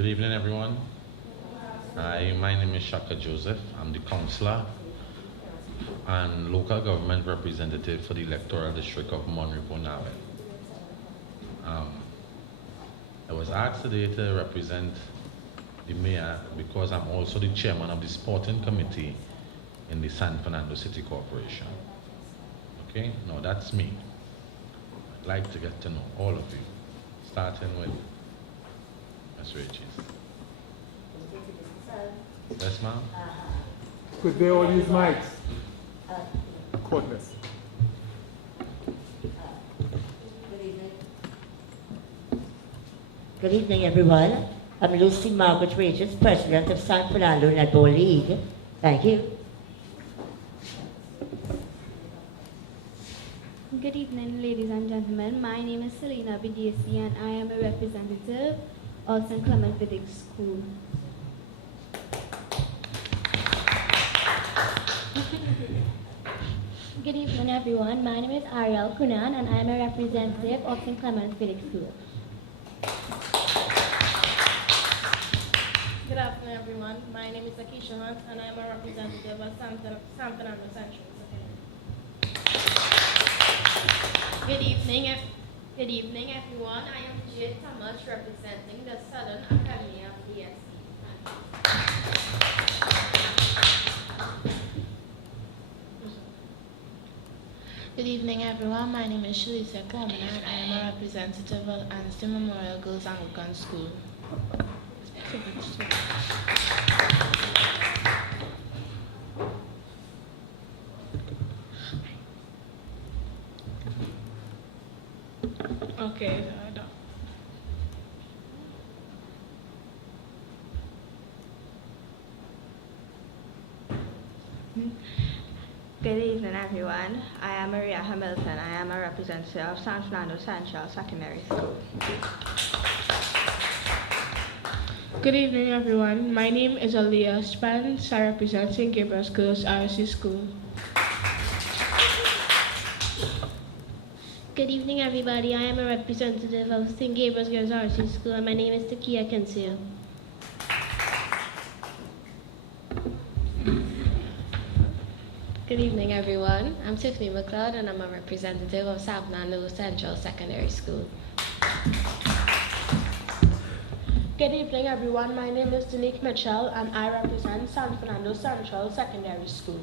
Good evening, everyone. Hi, my name is Shaka Joseph. I'm the counselor and local government representative for the electoral district of Monrepo-Navet. I was asked today to represent the mayor because I'm also the chairman of the sporting committee in the San Fernando City Corporation. Okay, now that's me. I'd like to get to know all of you, starting with Ms. Regis. Yes, ma'am? Could they all use mics? Cordless. Good evening. Good evening, everyone. I'm Lucy Margaret Regis, President of San Fernando Netball League. Thank you. Good evening, ladies and gentlemen. My name is Selena Bidesi, and I am a representative of St. Clement Village School. Good evening, everyone. My name is Ariel Kunan, and I am a representative of St. Clement Village School. Good afternoon, everyone. My name is Akisha Hunt, and I am a representative of San Fernando Central. Good evening, everyone. I am Jade Thomas, representing the Southern Academy of DSC. Good evening, everyone. My name is Shalisa Coleman, and I am a representative of Anston Memorial Girls Anglican School. Okay. Good evening, everyone. I am Maria Hamilton. I am a representative of San Fernando Central Secondary School. Good evening, everyone. My name is Aliyah Spence. I represent St. Gabriel's Girls RC School. Good evening, everybody. I am a representative of St. Gabriel's Girls RC School, and my name is Takia Kinsey. Good evening, everyone. I'm Tiffany McLeod, and I'm a representative of San Fernando Central Secondary School. Good evening, everyone. My name is Danique Mitchell, and I represent San Fernando Central Secondary School.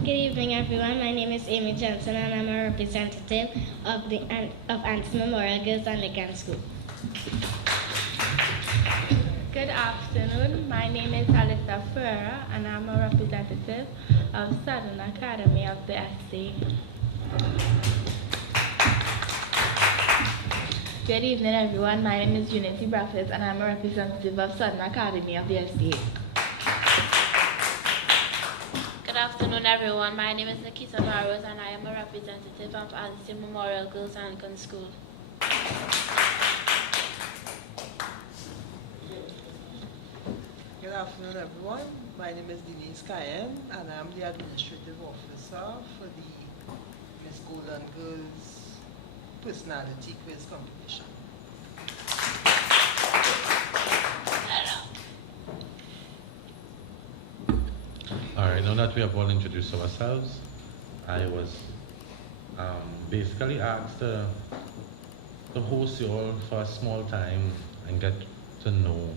Good evening, everyone. My name is Amy Johnson, and I'm a representative of Anston Memorial Girls Anglican School. Good afternoon. My name is Alita Ferreira, and I'm a representative of Southern Academy of the SC. Good evening, everyone. My name is Unity Braffett, and I'm a representative of Southern Academy of the SDA. Good afternoon, everyone. My name is Nikita Barrows, and I am a representative of Anston Memorial Girls Anglican School. Good afternoon, everyone. My name is Denise Cayenne, and I'm the administrative officer for the Miss Golden Girls Personality Quiz Competition. All right, now that we have all introduced ourselves, I was basically asked to host you all for a small time and get to know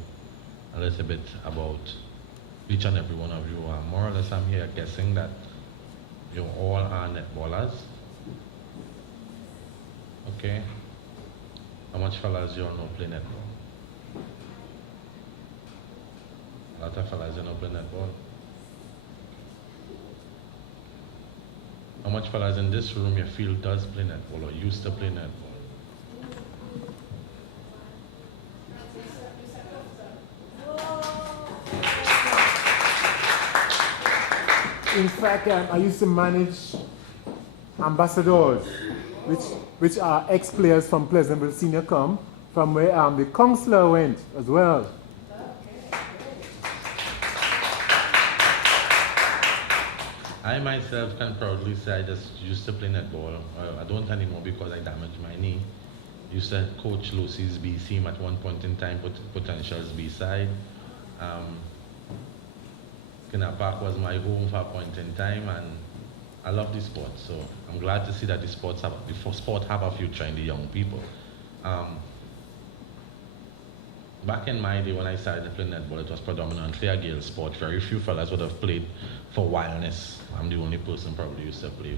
a little bit about each and every one of you. More or less, I'm here guessing that you all are netballers. Okay? How much fellas you all know play netball? A lot of fellas you know play netball. How much fellas in this room you feel does play netball or used to play netball? In fact, I used to manage ambassadors, which are ex-players from Pleasantville Senior Com, from where the counselor went as well. I myself can proudly say I just used to play netball. I don't anymore because I damaged my knee. Used to coach Lucy's B team at one point in time, Potential's B side. Skinner Park was my home for a point in time, and I love the sport. So I'm glad to see that the sport have a future in the young people. Back in my day when I started playing netball, it was predominantly a girl sport. Very few fellas would have played for wildness. I'm the only person probably used to play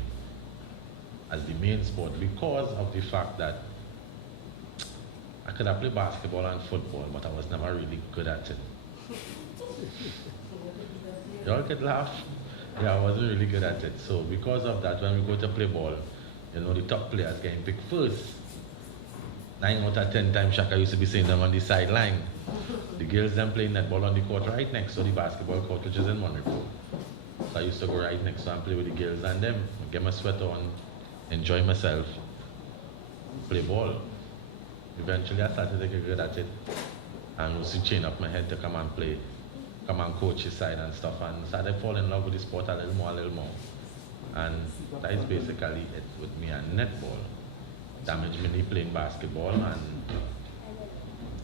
as the main sport because of the fact that I could have played basketball and football, but I was never really good at it. Y'all could laugh. Yeah, I wasn't really good at it. So because of that, when we go to play ball, you know, the top players getting picked first. 9 out of 10 times, Shaka used to be seeing them on the sideline. The girls then playing netball on the court right next to the basketball court, which is in Monaco. So I used to go right next to and play with the girls and them, get my sweater on, enjoy myself, play ball. Eventually I started to get good at it and was to chain up my head to come and play, come and coach his side and stuff, and started falling in love with the sport a little more. And that is basically it with me and netball. Damaged me playing basketball, and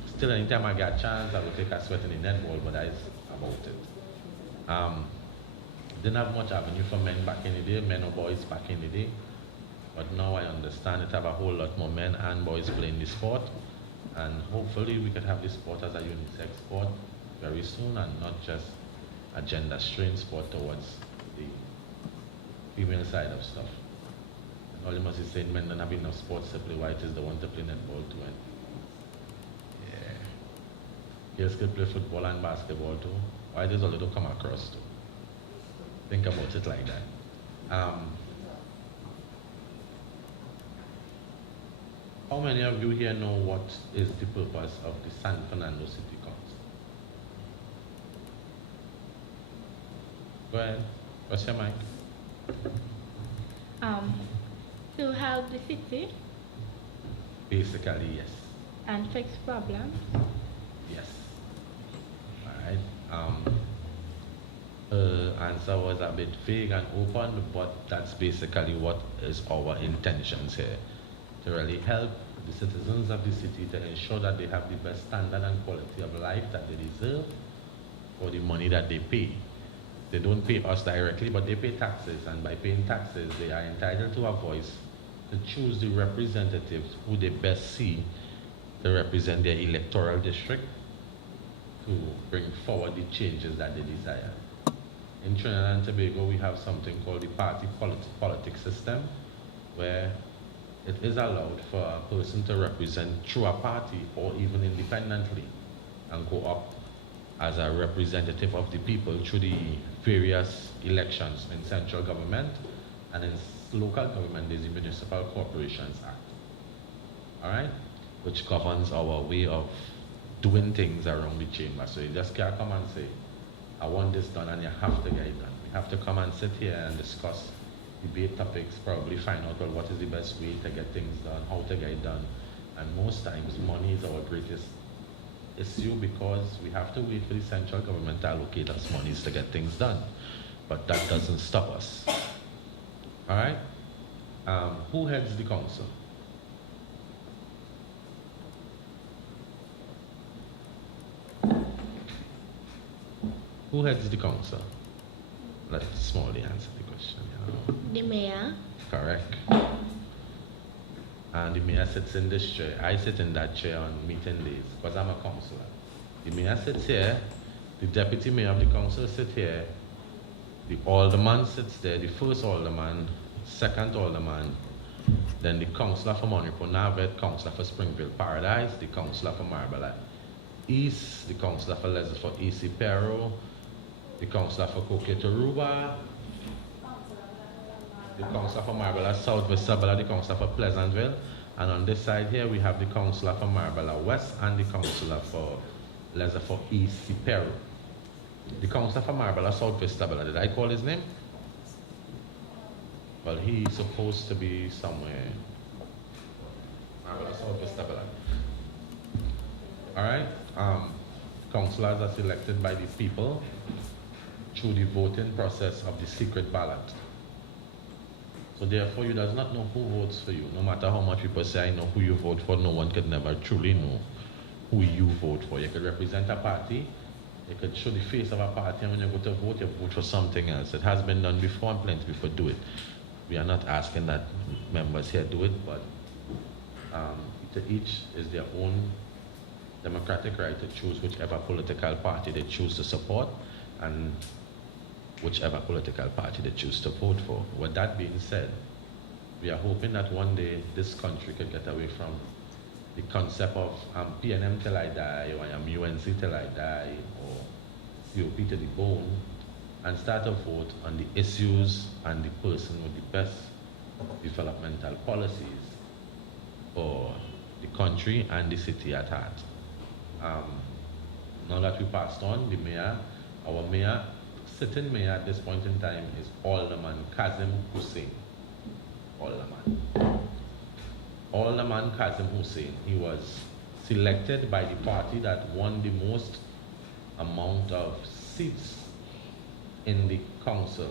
still anytime I get a chance I will take a sweat in the netball, but that is about it. Didn't have much avenue for men back in the day, men or boys back in the day, but now I understand it have a whole lot more men and boys playing the sport, and hopefully we could have this sport as a unisex sport very soon and not just a gender strained sport towards the female side of stuff. All you must be saying men don't have enough sports to play, why it is the one to play netball too. And yeah. Girls could play football and basketball too. Why it is all to come across too. Think about it like that. How many of you here know what is the purpose of the San Fernando City Council? Go ahead. What's your mic? To help the city Basically, yes. and fix problems. Yes. Alright. Answer was a bit vague and open, but that's basically what is our intentions here. To really help the citizens of the city to ensure that they have the best standard and quality of life that they deserve for the money that they pay. They don't pay us directly, but they pay taxes, and by paying taxes, they are entitled to a voice to choose the representatives who they best see to represent their electoral district to bring forward the changes that they desire. In Trinidad and Tobago, we have something called the party politics system, where it is allowed for a person to represent through a party or even independently and go up as a representative of the people through the various elections in central government, and in local government there's the Municipal Corporations Act, all right, which governs our way of doing things around the chamber. So you just can't come and say, I want this done, and you have to get it done. We have to come and sit here and discuss, debate topics, probably find out, well, what is the best way to get things done, how to get it done, and most times money is our greatest issue because we have to wait for the central government to allocate us monies to get things done. But that doesn't stop us. All right? Who heads the council? Who heads the council? Let's smallly answer the question. The mayor. Correct. And the mayor sits in this chair. I sit in that chair on meeting days because I'm a councillor. The mayor sits here, the deputy mayor of the council sits here, the alderman sits there, the first alderman, second alderman, then the councillor for Monaco Navet, councillor for Springville Paradise, the councillor for Marbella East, the councillor for Leslie for AC Pero, the councillor for Coquet Aruba, the councillor for Marbella South Visabella, the councillor for Pleasantville, and on this side here we have the councillor for Marbella West and the councillor for Leslie for East Pero. The councillor for Marbella South Visabella, did I call his name? Well, he's supposed to be somewhere. Marbella South Visabella. Alright? Councillors are selected by the people through the voting process of the secret ballot. So therefore, you does not know who votes for you. No matter how much people say, I know who you vote for, no one could never truly know who you vote for. You could represent a party, you could show the face of a party, and when you go to vote, you vote for something else. It has been done before, and plenty of people do it. We are not asking that members here do it, but to each is their own democratic right to choose whichever political party they choose to support and whichever political party they choose to vote for. With that being said, we are hoping that one day this country could get away from the concept of PNM till I die, or I am UNC till I die, or COP to the bone, and start a vote on the issues and the person with the best developmental policies for the country and the city at heart. Now that we passed on, the mayor, our mayor, sitting mayor at this point in time is Alderman Kazim Hussein. Alderman Kazim Hussein. He was selected by the party that won the most amount of seats in the council.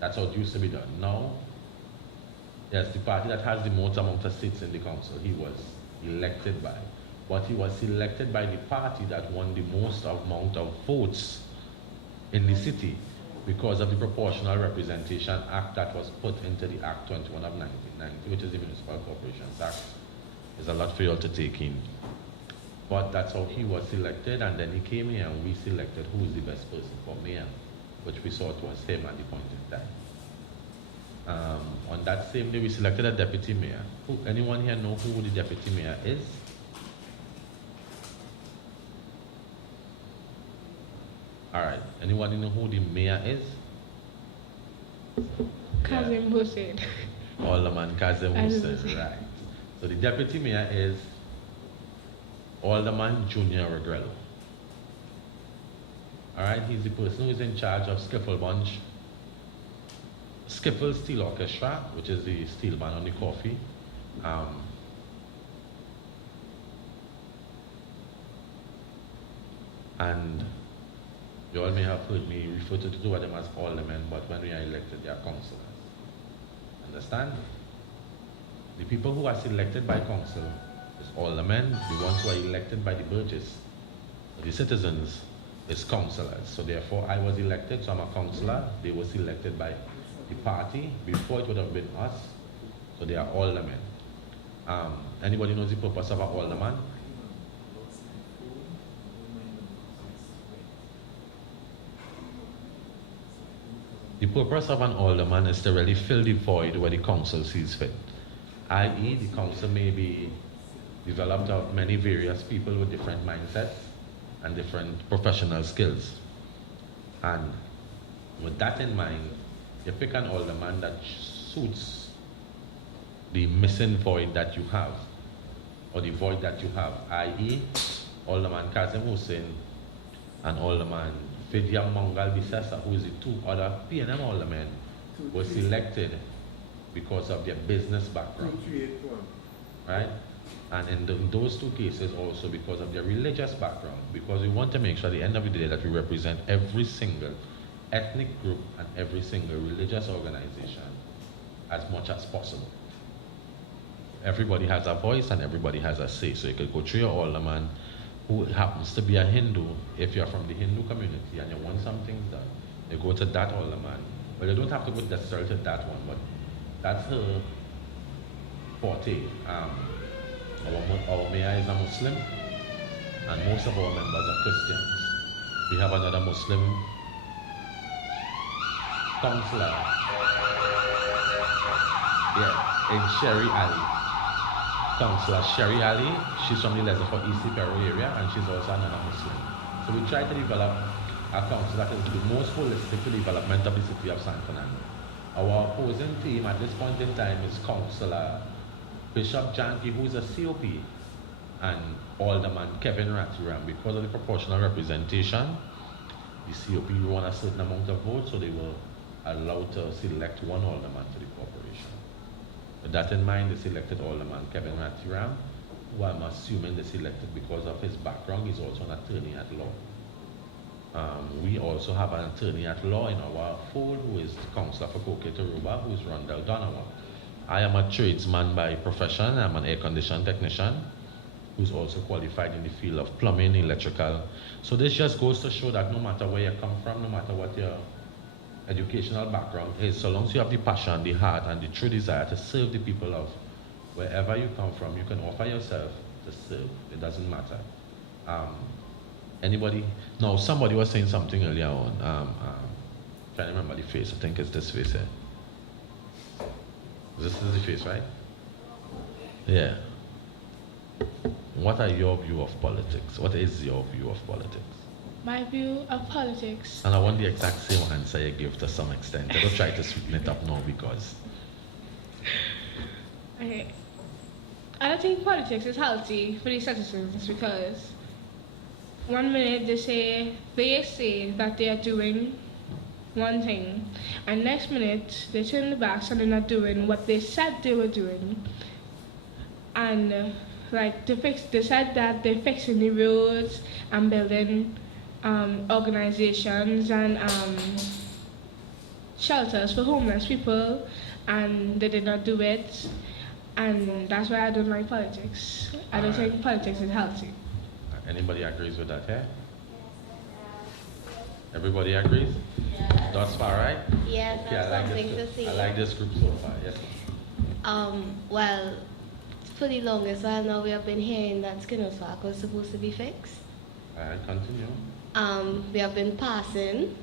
That's how it used to be done. Now, yes, the party that has the most amount of seats in the council, he was elected by. But he was selected by the party that won the most amount of votes in the city because of the Proportional Representation Act that was put into the Act 21 of 1990, which is the Municipal Corporations Act. There's a lot for you all to take in. But that's how he was selected, and then he came here and we selected who is the best person for mayor, which we thought was him at the point in time. On that same day, we selected a deputy mayor. Anyone here know who the deputy mayor is? All right. Anyone know who the mayor is? Kazim Hussein. Alderman Kazim Hussein, right. So the deputy mayor is Alderman Junior Regrello. All right, he's the person who is in charge of Skiffle Steel Orchestra, which is the steel band on the coffee. And you all may have heard me refer to the two of them as aldermen, but when we are elected, they are councillors. Understand? The people who are selected by council is aldermen, the ones who are elected by the burgess, the citizens, is councillors. So therefore, I was elected, so I'm a councillor. They were selected by the party. Before it would have been us, so they are aldermen. Anybody knows the purpose of an alderman? The purpose of an alderman is to really fill the void where the council sees fit. I.e., the council may be developed of many various people with different mindsets and different professional skills. And with that in mind, you pick an alderman that suits the missing void that you have, or the void that you have, i.e., Alderman Kazim Hussein and Alderman Vidya Mangal Bisesa, who is the two other PNM aldermen, were selected because of their business background. Right? And in those two cases also because of their religious background, because we want to make sure at the end of the day that we represent every single ethnic group and every single religious organization as much as possible. Everybody has a voice and everybody has a say. So you could go through your alderman who happens to be a Hindu. If you're from the Hindu community and you want some things done, you go to that alderman. Well, you don't have to go necessarily to that one, but that's her forte. Our mayor is a Muslim, and most of our members are Christians. We have another Muslim councillor, in Sherry Ali. Councillor Sherry Ali, she's from the Lesotho East Peru area, and she's also another Muslim. So we try to develop a council that is the most holistic to the development of the city of San Fernando. Our opposing team at this point in time is Councillor Bishop Janki, who is a COP, and Alderman Kevin Ratiram. Because of the proportional representation, the COP won a certain amount of votes, so they were allowed to select one alderman for the corporation. With that in mind, they selected Alderman Kevin Ratiram, who I'm assuming they selected because of his background. He's also an attorney at law. We also have an attorney at law in our fold who is Councillor for Coquet-Aruba, who is Rondell Donovan. I am a tradesman by profession. I'm an air condition technician who's also qualified in the field of plumbing, electrical. So this just goes to show that no matter where you come from, no matter what your educational background is, so long as you have the passion, the heart, and the true desire to serve the people of wherever you come from, you can offer yourself to serve. It doesn't matter. Anybody? No, somebody was saying something earlier on. Can't remember the face. I think it's this face here. This is the face, right? Yeah. What are your view of politics? What is your view of politics? My view of politics. And I want the exact same answer you give to some extent. I don't try to sweeten it up now because. Okay. I don't think politics is healthy for the citizens because one minute they say that they are doing one thing, and next minute they turn the backs and they're not doing what they said they were doing. And they said that they're fixing the roads and building organizations and shelters for homeless people, and they did not do it. And that's why I don't like politics. I don't think politics is healthy. Anybody agrees with that, yeah? Everybody agrees? Yeah. Thus far, right? Yes, Okay, that's something to I say. like this group so far, yes. Well, for the longest while now, we have been hearing that Skinner's Park was supposed to be fixed. Alright, continue. We have been passing,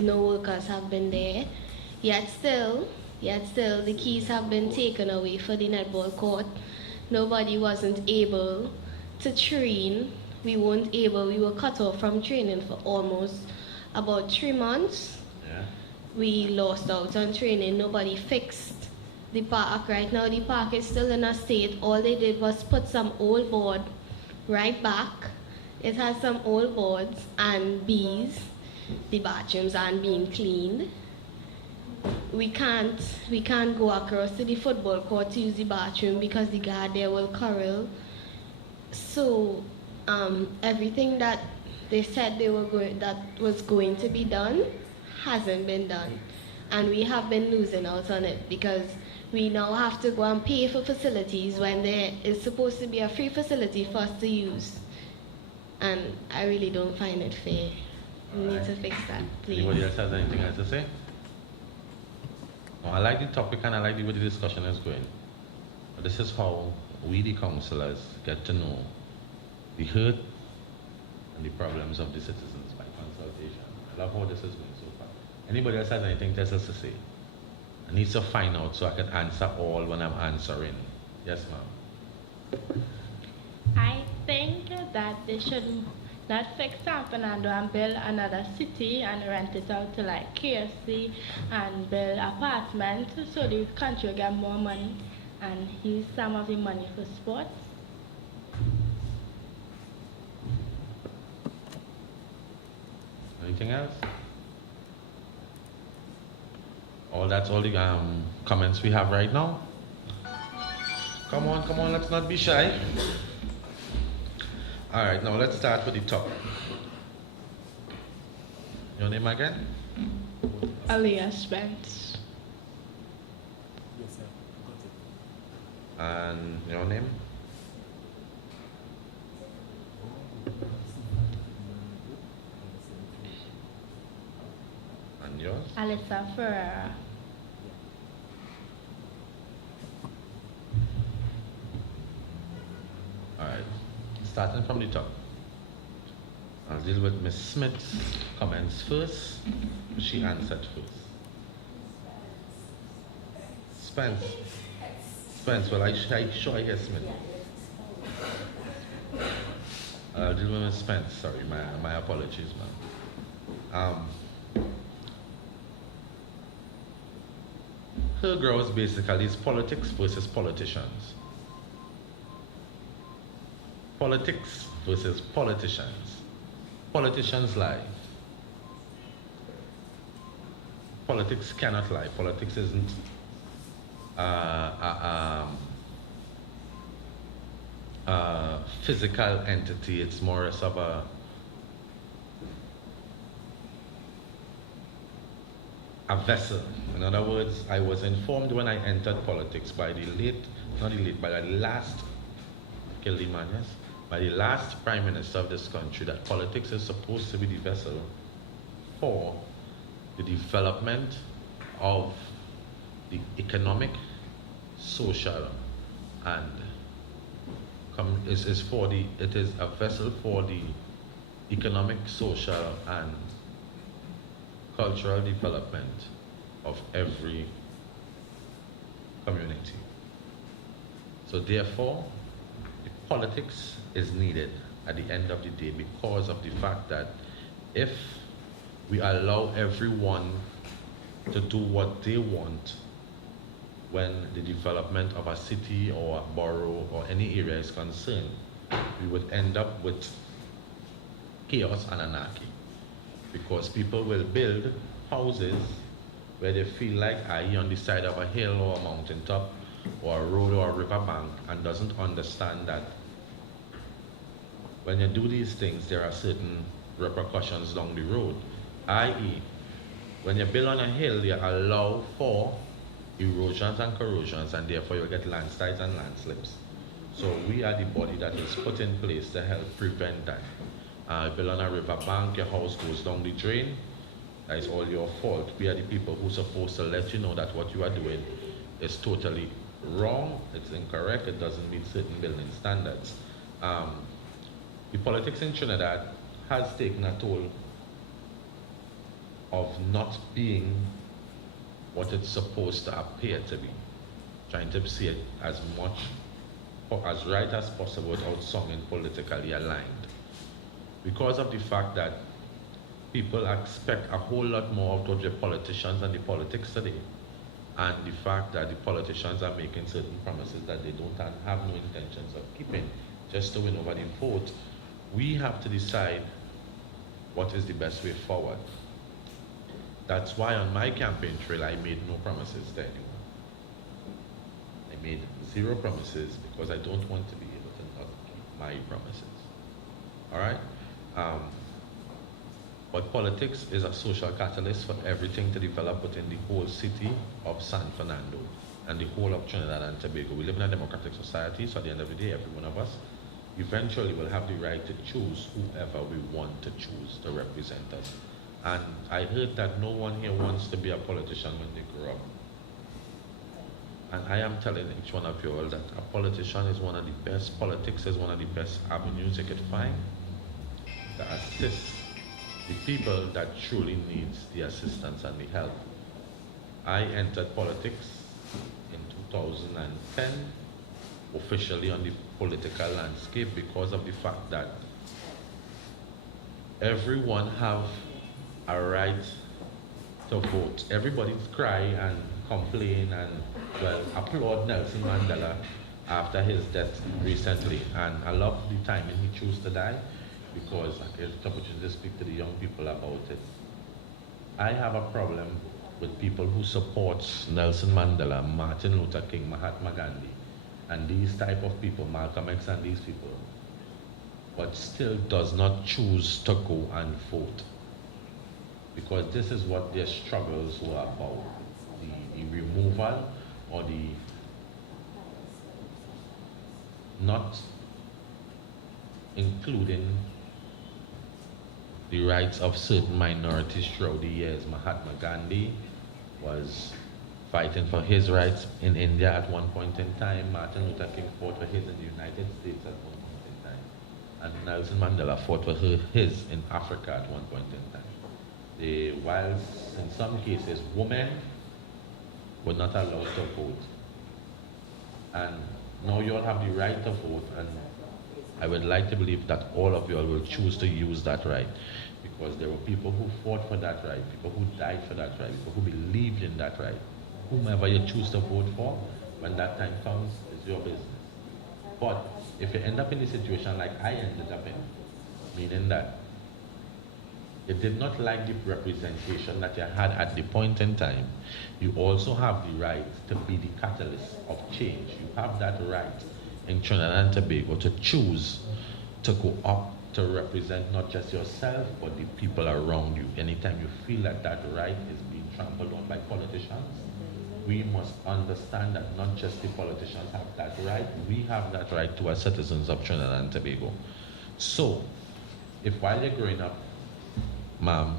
no workers have been there, yet still, the keys have been taken away for the netball court. Nobody wasn't able to train. We were cut off from training for almost about 3 months. Yeah. We lost out on training. Nobody fixed the park. Right now the park is still in a state. All they did was put some old board right back. It has some old boards and bees. The bathrooms aren't being cleaned. We can't go across to the football court to use the bathroom because the guard there will quarrel. So everything that they said that was going to be done hasn't been done, and we have been losing out on it because we now have to go and pay for facilities when there is supposed to be a free facility for us to use, and I really don't find it fair. We need to fix that, please. Anybody else has anything else to say? No, I like the topic and I like the way the discussion is going. But this is how we, the councillors, get to know the hurt and the problems of the citizens by consultation. I love how this is going so far. Anybody else has anything else to say? I need to find out so I can answer all when I'm answering. Yes, ma'am. I think that they should not fix San Fernando and build another city and rent it out to like KFC and build apartments so the country will get more money and use some of the money for sports. Anything else? That's all the comments we have right now. Come on, let's not be shy. All right, now let's start with the top. Your name again? Aliyah Spence. Yes, sir. Got it. And your name? And yours? Alyssa Ferreira. All right, starting from the top. I'll deal with Ms. Smith's comments first. She answered first. Spence, well, I sure I hear Smith. I'll deal with Ms. Spence, sorry, my apologies, ma'am. Her grows basically is politics versus politicians. Politics versus politicians. Politicians lie. Politics cannot lie. Politics isn't a physical entity. It's more of a a vessel. In other words, I was informed when I entered politics by the last, by the last Prime Minister of this country, that politics is supposed to be the vessel for the development of the economic, social, and it is a vessel for the economic, social, and cultural development of every community. So therefore, the politics is needed at the end of the day, because of the fact that if we allow everyone to do what they want when the development of a city or a borough or any area is concerned, we would end up with chaos and anarchy, because people will build houses where they feel like, i.e. on the side of a hill or a mountaintop or a road or a riverbank, and doesn't understand that when you do these things, there are certain repercussions down the road. i.e., when you build on a hill, you allow for erosions and corrosions, and therefore you'll get landslides and landslips. So we are the body that is put in place to help prevent that. Build on a riverbank, your house goes down the drain, that is all your fault. We are the people who are supposed to let you know that what you are doing is totally wrong, it's incorrect, it doesn't meet certain building standards. The politics in Trinidad has taken a toll of not being what it's supposed to appear to be, trying to see it as much or as right as possible without sounding politically aligned. Because of the fact that people expect a whole lot more out of the politicians and the politics today, and the fact that the politicians are making certain promises that they don't have no intentions of keeping just to win over the vote, we have to decide what is the best way forward. That's why on my campaign trail I made no promises to anyone. I made 0 promises because I don't want to be able to not keep my promises. All right? But politics is a social catalyst for everything to develop within the whole city of San Fernando and the whole of Trinidad and Tobago. We live in a democratic society, so at the end of the day, every one of us eventually will have the right to choose whoever we want to choose to represent us. And I heard that no one here wants to be a politician when they grow up. And I am telling each one of you all that a politician is one of the best, politics is one of the best avenues you could find to assist the people that truly needs the assistance and the help. I entered politics in 2010, officially on the political landscape, because of the fact that everyone have a right to vote. Everybody cry and complain and, well, applaud Nelson Mandela after his death recently. And I love the timing he chose to die, because I get the opportunity to speak to the young people about it. I have a problem with people who support Nelson Mandela, Martin Luther King, Mahatma Gandhi, and these type of people, Malcolm X and these people, but still does not choose to go and vote. Because this is what their struggles were about, the removal or the not including the rights of certain minorities throughout the years. Mahatma Gandhi was fighting for his rights in India at one point in time. Martin Luther King fought for his in the United States at one point in time. And Nelson Mandela fought for his in Africa at one point in time. Whilst in some cases women were not allowed to vote. And now you all have the right to vote, and I would like to believe that all of you all will choose to use that right, because there were people who fought for that right, people who died for that right, people who believed in that right. Whomever you choose to vote for, when that time comes, is your business. But if you end up in a situation like I ended up in, meaning that you did not like the representation that you had at the point in time, you also have the right to be the catalyst of change. You have that right in Trinidad and Tobago to choose to go up to represent not just yourself, but the people around you. Anytime you feel that that right is being trampled on by politicians. We must understand that not just the politicians have that right, we have that right too as citizens of Trinidad and Tobago. So, if while you're growing up, ma'am,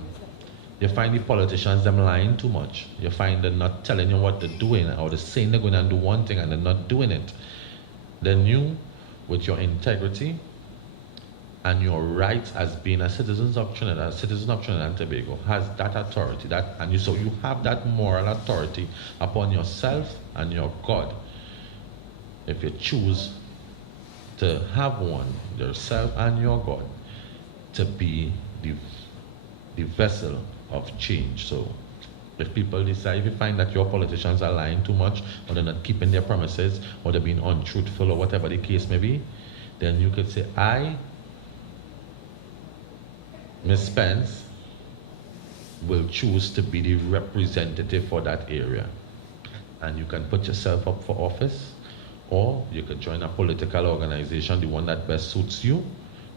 you find the politicians them lying too much, you find them not telling you what they're doing, or they're saying they're going to do one thing and they're not doing it, then you, with your integrity and your rights as being a citizen of Trinidad and Tobago, has that authority, so you have that moral authority upon yourself and your God. If you choose to have one, yourself and your God, to be the vessel of change. So if people decide, if you find that your politicians are lying too much, or they're not keeping their promises, or they're being untruthful, or whatever the case may be, then you could say, I, Ms. Spence, will choose to be the representative for that area. And you can put yourself up for office, or you could join a political organization, the one that best suits you,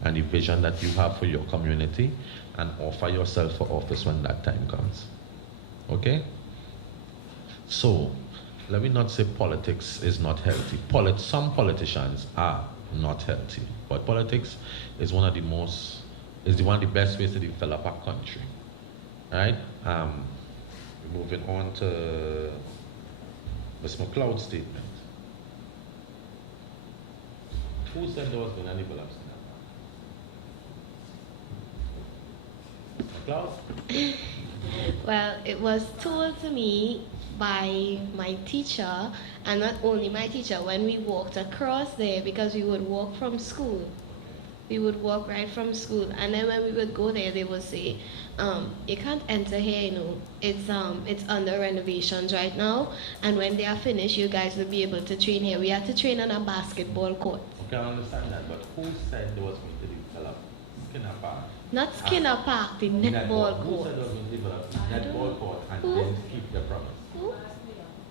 and the vision that you have for your community, and offer yourself for office when that time comes. Okay? So, let me not say politics is not healthy. Some politicians are not healthy, but politics is one of the best ways to develop a country. Right? Moving on to Ms. McLeod's statement. Who said there was going to be collapse? McLeod? Well, it was told to me by my teacher, and not only my teacher, when we walked across there, because we would walk from school. We would walk right from school, and then when we would go there, they would say, you can't enter here, it's under renovations right now, and when they are finished, you guys will be able to train here. We had to train on a basketball court. Okay, I understand that, but who said there was going to develop Skinner Park? Not Skinner Park, the netball Who court. said there was going to develop netball court and then keep the promise? Who?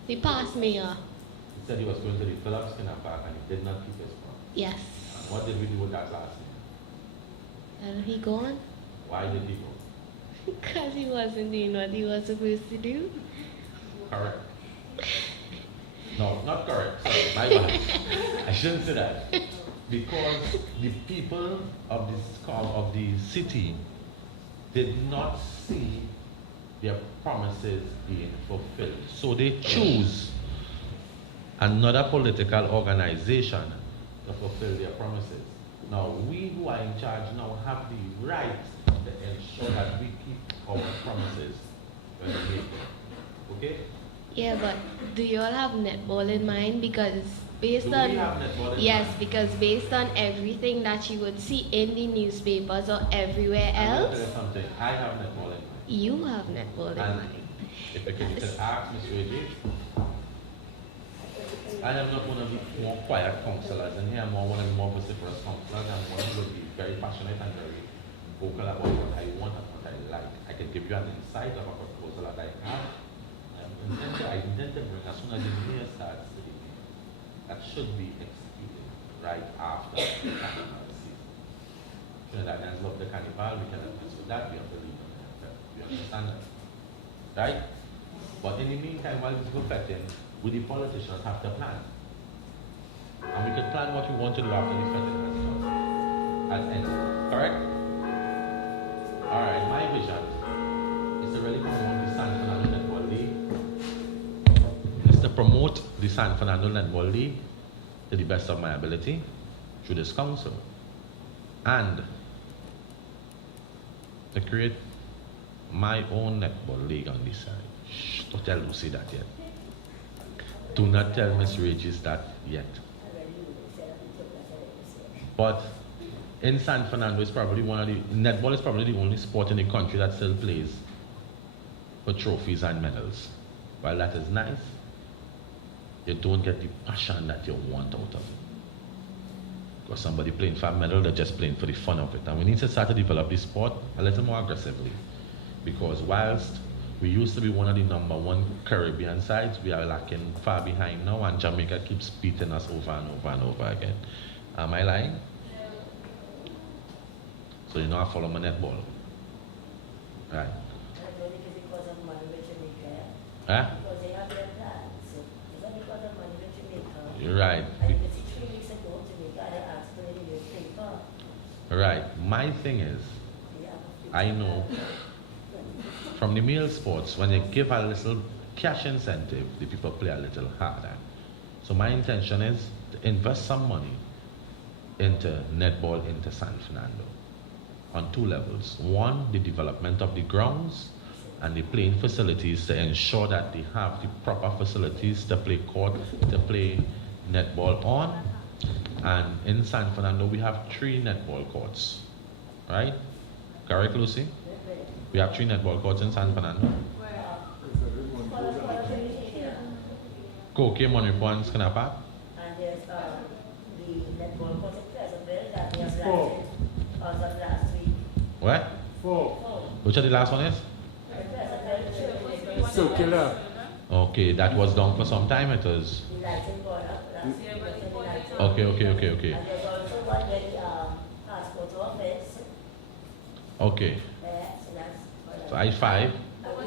The past mayor. He said he was going to develop Skinner Park and he did not keep his promise. Yes. And what did we do with that last year? And he gone? Why did he go? Because he wasn't doing what he was supposed to do. Correct. No, not correct. Sorry, my bad. I shouldn't say that. Because the people of the city did not see their promises being fulfilled. So they choose another political organization to fulfill their promises. Now, we who are in charge now have the right to ensure that we keep our promises when we make them. Okay? Yeah, but do you all have netball in mind? Because based Do on we have netball in yes, mind? because based on everything that you would see in the newspapers or everywhere I'm going else, to tell you something. I have netball in mind. you have netball in And mind. if I can just ask Ms. Reggie, I am not one of the more quiet counselors in here. I'm one of the more vociferous counselors. I'm one who will be very passionate and very vocal about what I want and what I like. I can give you an insight of a proposal that I have. I intend to bring, as soon as the year starts, that should be executed right after the carnival season. Trinidadians love the carnival, we cannot mess with that, we have to leave it. We understand that. Right? But in the meantime, while it's perfecting, we the politicians have to plan. And we can plan what we want to do after the fetting has ended. Correct? Alright, my vision is to really promote the San Fernando Netball League. Is to promote the San Fernando Netball League to the best of my ability through this council. And to create my own netball league on this side. Shh, don't tell Lucy that yet. Do not tell Miss Regis that yet. But in San Fernando, it's probably netball is probably the only sport in the country that still plays for trophies and medals. While that is nice, you don't get the passion that you want out of it. Because somebody playing for a medal, they're just playing for the fun of it. And we need to start to develop this sport a little more aggressively. Because whilst we used to be one of the #1 Caribbean sides, we are lacking far behind now, and Jamaica keeps beating us over and over and over again. Am I lying? So you know I follow my netball. Right. Huh? Because they have their plans. So if only got the money to Jamaica. You're right. And you can see 3 weeks ago, Jamaica, they asked for the newspaper. Right. My thing is, I know from the male sports, when they give a little cash incentive, the people play a little harder. So my intention is to invest some money into netball into San Fernando on 2 levels. One, the development of the grounds and the playing facilities to ensure that they have the proper facilities to play court, to play netball on. And in San Fernando, we have 3 netball courts, right? Correct, Lucy? We have 3 netball courts in San Fernando. Koke, Monripo, and Skinner Park. And there's the netball court in Pleasantville that we have 4. lighted as of last week. What? 4. Which of the last one is? Circular. Okay, that was done for some time. It was. The lighting board up last week. Okay. And there's also one where the passport office. Okay. So that's. So I 5.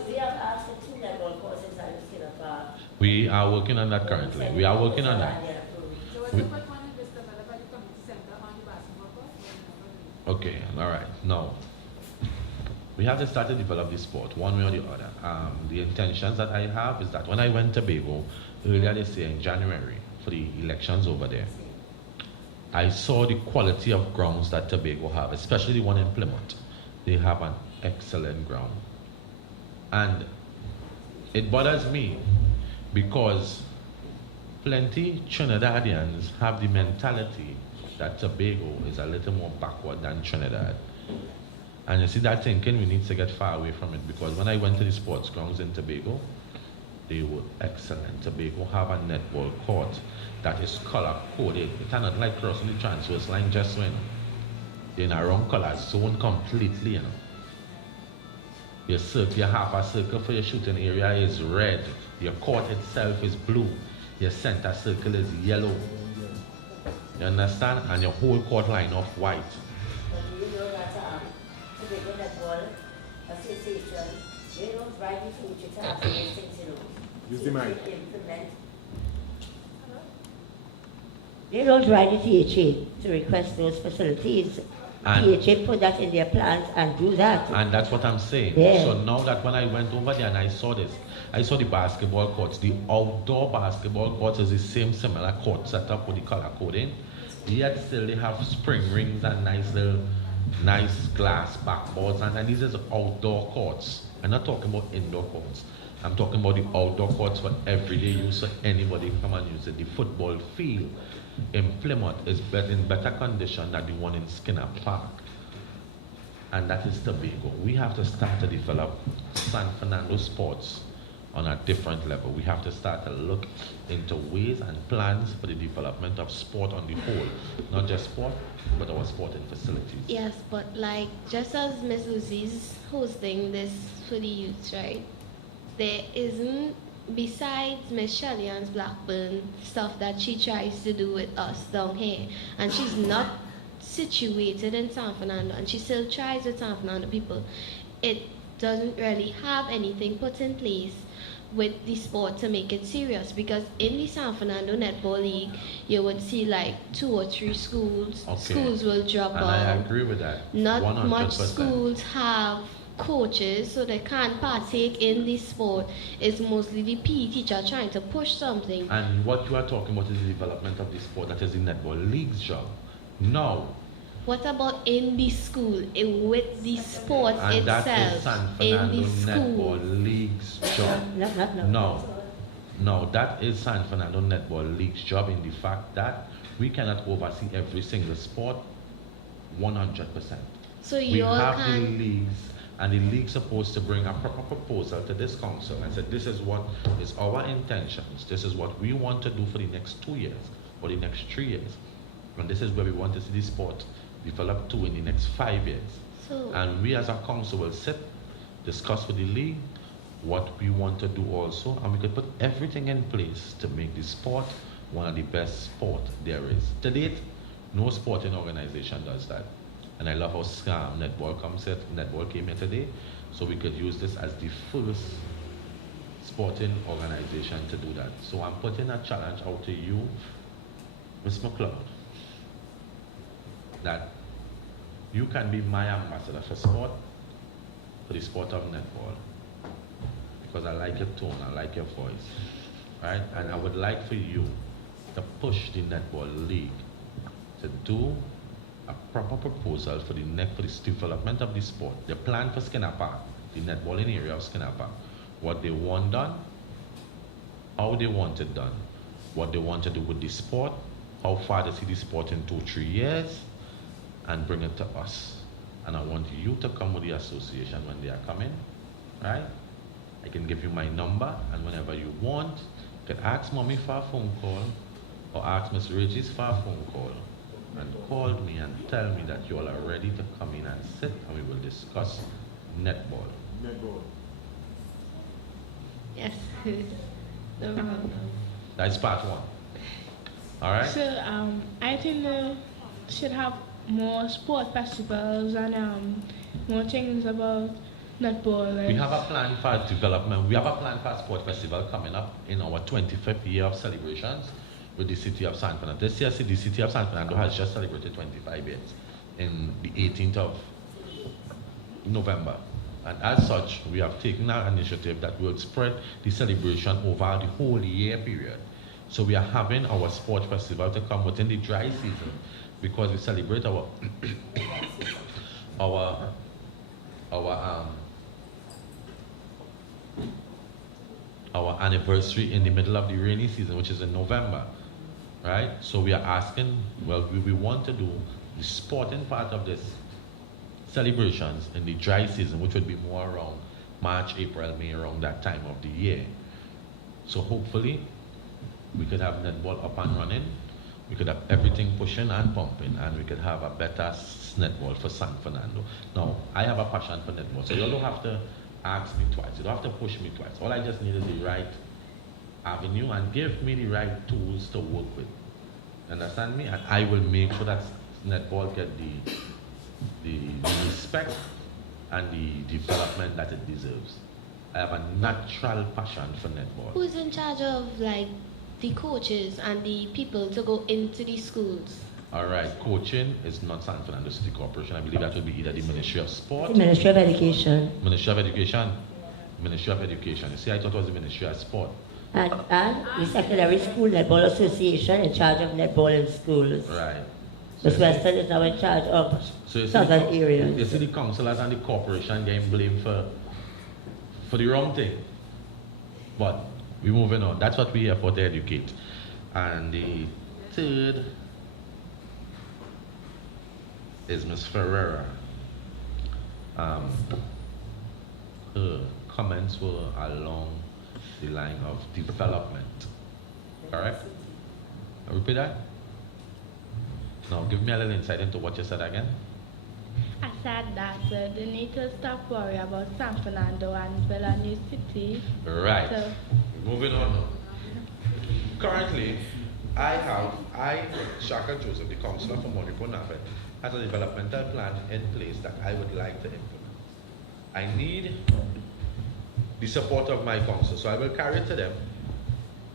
We have asked for 2 netball courts inside the Skinner Park. We are working on that currently. We are working on that. So what's We- the first one in Vista Valley by the community center on the basketball court? Okay, all right. Now, we have to start to develop this sport one way or the other. The intentions that I have is that when I went to Tobago earlier this year in January for the elections over there, I saw the quality of grounds that Tobago have, especially the one in Plymouth. They have an excellent ground. And it bothers me because plenty Trinidadians have the mentality that Tobago is a little more backward than Trinidad. And you see that thinking, we need to get far away from it, because when I went to the sports grounds in Tobago, they were excellent. Tobago have a netball court that is color coded. It cannot like crossing the transverse line just when they're in a wrong color zone completely, you know. Your half a circle for your shooting area is red. Your court itself is blue. Your center circle is yellow. You understand? And your whole court line of white. But do you know that Tobago Netball Association, they don't write the future to have these things, you know. Use the mic. To implement. They don't write the THA to request those facilities. And- THA put that in their plans and do that. And that's what I'm saying. Yeah. So now that when I went over there and I saw this, I saw the basketball courts. The outdoor basketball courts is the same similar court setup with the color coding. Yet still they have spring rings and nice glass backboards, and these are outdoor courts. I'm not talking about indoor courts. I'm talking about the outdoor courts for everyday use, so anybody come and use it. The football field in Plymouth is in better condition than the one in Skinner Park. And that is Tobago. We have to start to develop San Fernando sports on a different level. We have to start to look into ways and plans for the development of sport on the whole. Not just sport, but our sporting facilities. Yes, but like just as Miss Lucy's hosting this for the youth, right? There isn't, besides Miss Shelley Ann's Blackburn stuff that she tries to do with us down here, and she's not situated in San Fernando, and she still tries with San Fernando people. It doesn't really have anything put in place with the sport to make it serious, because in the San Fernando Netball League you would see like 2 or 3 schools. Okay. Schools will drop And out. I agree with that. Not 100%. much schools have coaches, so they can't partake in this sport. It's mostly the PE teacher trying to push something. And what you are talking about is the development of the sport. That is the netball league's job. No. What about in the school, with the sport And that is itself, San in Fernando the school? Netball League's job. No, that is San Fernando Netball League's job, in the fact that we cannot oversee every single sport 100%. So We you all have the can. leagues, and the league's supposed to bring a proper proposal to this council and say, this is what is our intentions, this is what we want to do for the next 2 years, or the next 3 years, and this is where we want to see the sport develop to in the next 5 years. So, And we as a council will sit, discuss with the league what we want to do also, and we could put everything in place to make the sport one of the best sport there is. To date, no sporting organization does that. And I love how netball came here today, so we could use this as the fullest sporting organization to do that. So I'm putting a challenge out to you, Ms. McLeod, that you can be my ambassador for sport, for the sport of netball. Because I like your tone, I like your voice, right? And I would like for you to push the netball league to do a proper proposal for for this development of the sport. The plan for Skinner Park, the netballing area of Skinner Park, what they want done, how they want it done, what they want to do with the sport, how far they see the sport in 2-3 years, and bring it to us. And I want you to come with the association when they are coming, right? I can give you my number, and whenever you want, you can ask Mommy for a phone call, or ask Miss Regis for a phone call, and call me and tell me that you all are ready to come in and sit, and we will discuss netball. Netball. Yes. No problem. That's part one. All right? So I think they should have more sport festivals and more things about netball. We have a plan for development. We have a plan for a sport festival coming up in our 25th year of celebrations with the city of San Fernando. This year, the city of San Fernando has just celebrated 25 years in the 18th of November. And as such, we have taken our initiative that will spread the celebration over the whole year period. So we are having our sport festival to come within the dry season because we celebrate our our anniversary in the middle of the rainy season, which is in November, right? So we are asking, well, we want to do the sporting part of this celebrations in the dry season, which would be more around March, April, May, around that time of the year. So hopefully we could have netball up and running, we could have everything pushing and pumping, and we could have a better netball for San Fernando. Now, I have a passion for netball, so you don't have to ask me twice, you don't have to push me twice. All I just need is the right avenue and give me the right tools to work with. Understand me? And I will make sure that netball get the respect and the development that it deserves. I have a natural passion for netball. Who's in charge of like the coaches and the people to go into the schools? All right, coaching is not San Fernando City Corporation. I believe that will be either the Ministry of Sport, Ministry of Education. Ministry of Education, Ministry of Education. You see, I thought it was the Ministry of Sport. And the Secondary School Netball Association in charge of netball in schools. Right. Miss Weston is now in charge of So southern areas. You see the councillors and the corporation getting blamed for the wrong thing. But we're moving on. That's what we're here for, to educate. And the third is Ms. Ferreira. Her comments were along the line of development. Correct? Repeat that? Now, give me a little insight into what you said again. I said that they need to stop worrying about San Fernando and build a new city. Right. So, Moving on now. Currently, Shaka Joseph, the councillor for Monipo Nafet, has a developmental plan in place that I would like to implement. I need the support of my council, so I will carry it to them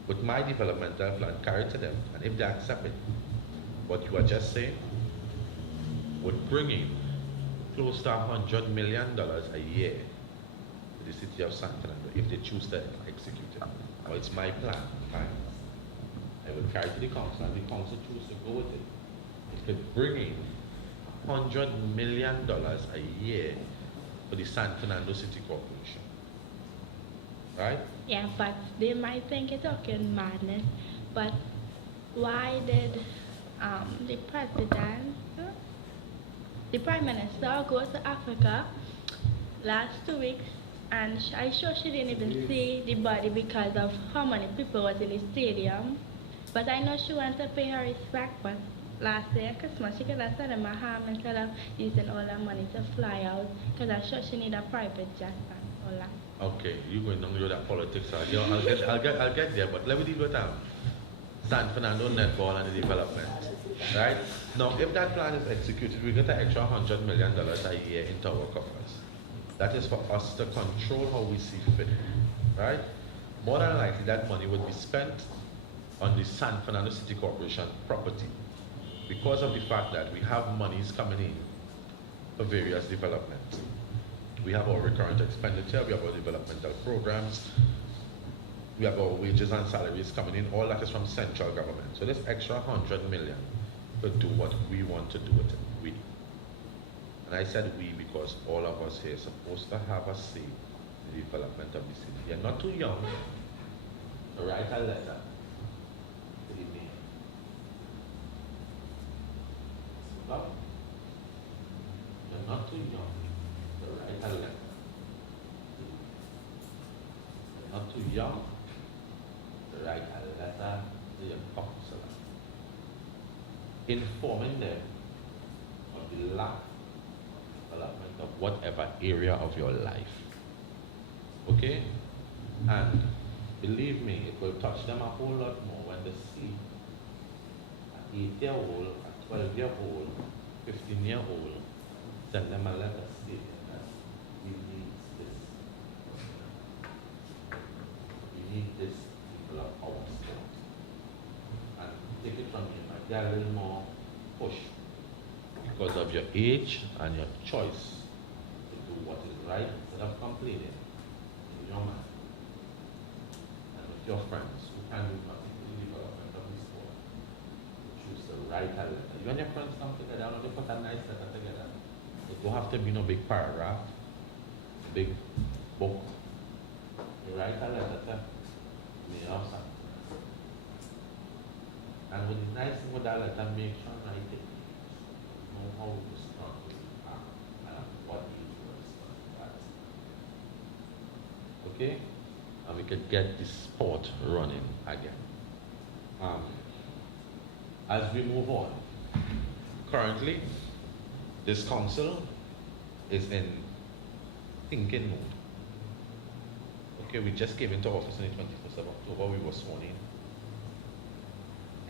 with my developmental plan, carry it to them, and if they accept it, what you are just saying would bring in close to $100 million a year to the city of San Fernando if they choose to execute it. Well, it's my plan, fine. I will carry it to the council, and the council choose to go with it. It could bring in $100 million a year for the San Fernando City Corporation. Right? yeah, but they might think it's talking madness. But why did the president, the prime minister, go to Africa last 2 weeks? And I'm sure she didn't even see the body because of how many people was in the stadium. But I know she wanted to pay her respect, but last year Christmas she could have sent him a ham instead of using all that money to fly out, because I'm sure she need a private jet and all that. Okay, you're going down the road of politics. I'll get there, but let me deal with San Fernando netball and the development. Right? Now, if that plan is executed, we get an extra $100 million a year into our coffers. That is for us to control how we see fit. Right? more than likely that money would be spent on the San Fernando City Corporation property because of the fact that we have monies coming in for various developments. We have our recurrent expenditure, we have our developmental programs, we have our wages and salaries coming in, all that is from central government. So this extra 100 million to do what we want to do with it, we. And I said we because all of us here are supposed to have a say in the development of the city. You're not too young to write a letter to the mayor. Stop. You're not too young to write a letter. You're not too young to write a letter to your counselor, informing them of the lack of development of whatever area of your life. Okay? And believe me, it will touch them a whole lot more when they see an 8-year-old, a 12-year-old, 15-year-old send them a letter stating that we need this. We need this to develop our sport. And take it from me, might get a little more push because of your age and your choice to do what is right instead of complaining in your mind. And with your friends who can do nothing to the development of the sport, choose to write a letter. You and your friends come together and they put a nice letter together. It don't have to be no big paragraph, big book. You write a letter to me or something. And with the nice thing with that letter, make sure write it. Know how to start with and what age you will start at. Okay? And we could get the sport running again. As we move on, currently, this council is in thinking mode. Okay, we just came into office on the 21st of October, we were sworn in.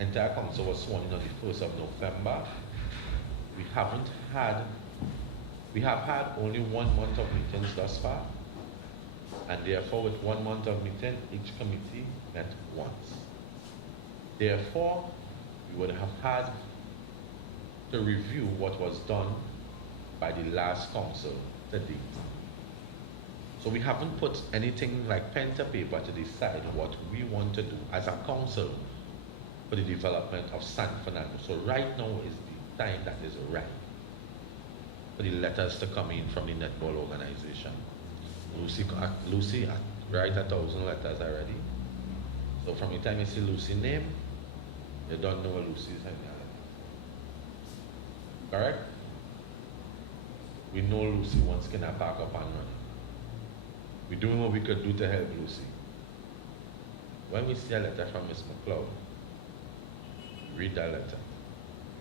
Entire council was sworn in on the 1st of November. We have had only 1 month of meetings thus far, and therefore with 1 month of meeting, each committee met once. Therefore, we would have had to review what was done by the last council to date. So we haven't put anything like pen to paper to decide what we want to do as a council for the development of San Fernando. So right now is the time that is right for the letters to come in from the netball organization. Lucy write 1,000 letters already. So from the time you see Lucy's name, you don't know what Lucy's name is. Correct? We know Lucy wants Skinner Park up and running. We're doing what we could do to help Lucy. When we see a letter from Miss McLeod, read that letter.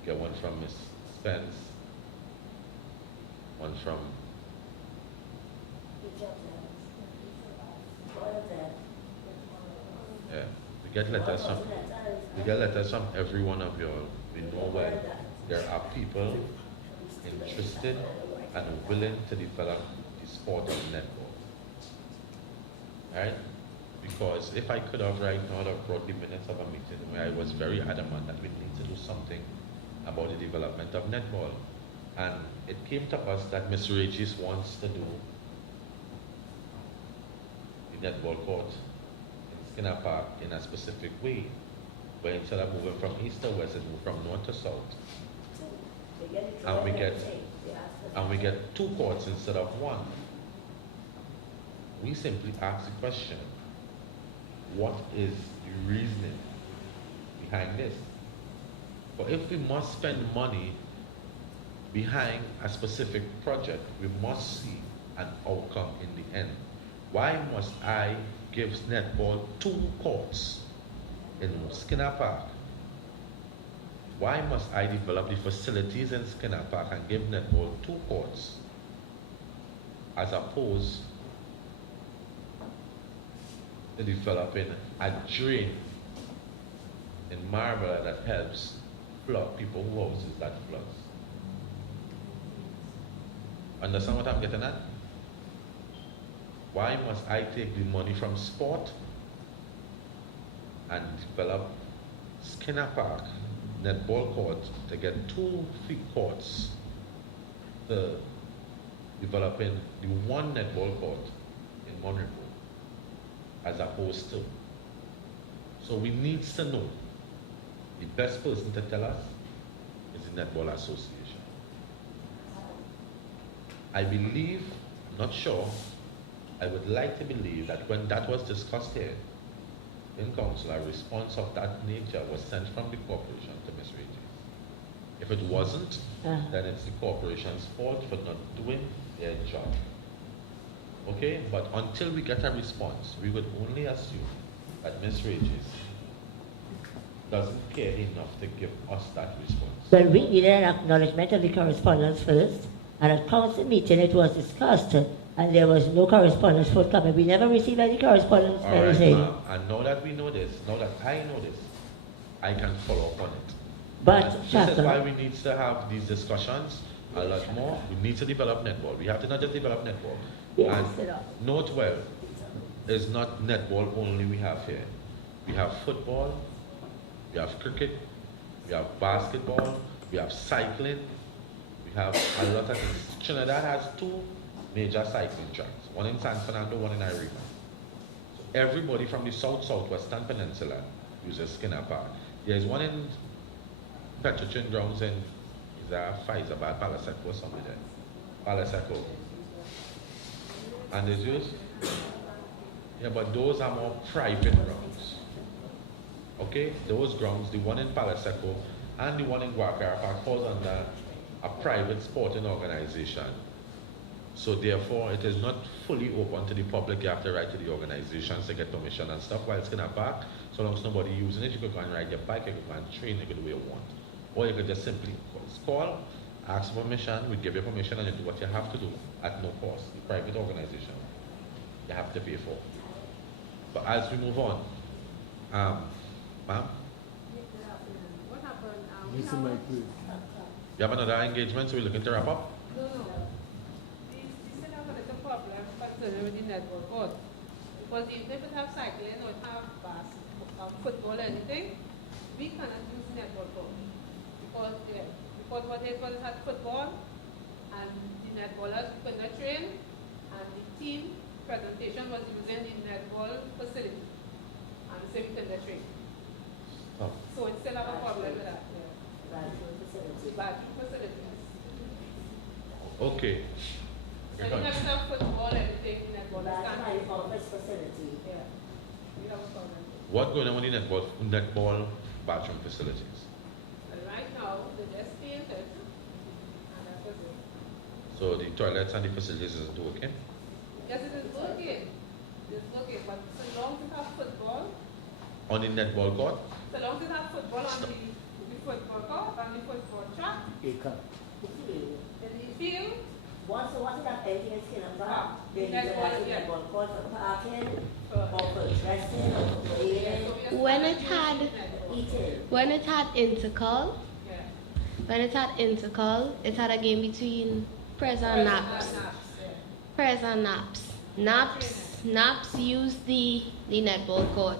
Get one from Miss Spence, one from yeah. We get letters from every one of y'all. We know where there are people interested and willing to develop the sport of netball. Right? Because if I could have right now, I'd have brought the minutes of a meeting where I was very adamant that we need to do something about the development of netball. And it came to us that Ms. Regis wants to do the netball court in Skinner Park in a specific way, where instead of moving from east to west, it moved from north to south. And we get 2 courts instead of 1. We simply ask the question, what is the reasoning behind this? But if we must spend money behind a specific project, we must see an outcome in the end. Why must I give netball 2 courts in Skinner Park? Why must I develop the facilities in Skinner Park and give netball 2 courts as opposed to developing a drain in Marbella that helps flood people who houses that floods? Understand what I'm getting at? Why must I take the money from sport and develop Skinner Park netball court to get 2 free courts to developing the one netball court in Monroe as opposed to. So we need to know. The best person to tell us is the Netball Association. I believe, I'm not sure, I would like to believe that when that was discussed here in council, a response of that nature was sent from the corporation to Ms. Regis. If it wasn't, then it's the corporation's fault for not doing their job. Okay, but until we get a response, we would only assume that Ms. Regis doesn't care enough to give us that response. Well, we needed an acknowledgement of the correspondence first, and at council meeting it was discussed, and there was no correspondence forthcoming. We never received any correspondence. All right, ma'am. And now that we know this, now that I know this, I can follow up on it. But, and this is why we need to have these discussions a lot more. We need to develop netball. We have to not just develop netball. Yes, and note well, it's not netball only we have here. We have football, we have cricket, we have basketball, we have cycling, we have a lot of things. Trinidad has 2 major cycling tracks, one in San Fernando, one in Irema. So everybody from the southwestern peninsula uses Skinner Park. There's one in Petrochin grounds in Faizabad, Palaseco or something there. Palaseco. And there's used? Yeah, but those are more private grounds. Okay, those grounds, the one in Palaseco and the one in Guacara Park falls under a private sporting organization. So therefore, it is not fully open to the public. You have to write to the organizations to get permission and stuff. While it's Skinner Park, so long as nobody using it, you could go and ride your bike, you could go and train, you could do what you want. Or you could just simply call, ask for permission, we give you permission, and you do what you have to do at no cost. The private organization, you have to pay for. But as we move on, ma'am? What happened? Listen, my please. You have another engagement, so we're looking to wrap up? No. We still have a little problem concerning with the netball court. Because even if it have cycling or it have basketball, football or anything, we cannot use netball court. Because what it was had football and the netballers could not train, and the team presentation was using the netball facility. And the same could not train. Oh. So it still have a problem with that. Bathroom facilities. Okay. So you next have football, everything, netball. office facility. Yeah. We have a problem. What going on with the netball bathroom facilities? But right now, they just painted, and that was it. So the toilets and the facilities isn't working? Yes, it is working. It's working, but so long as you have football, On the netball court? so long as you have football on the football court, on the football track, in the field, Once you have anything in Skinner Park, then you Netball, can have yeah. netball court for parking, for or for dressing, or for playing, When it had eating. when it had intercall, yeah. it had a game between Prez and Naps. Prez and Naps used the netball court.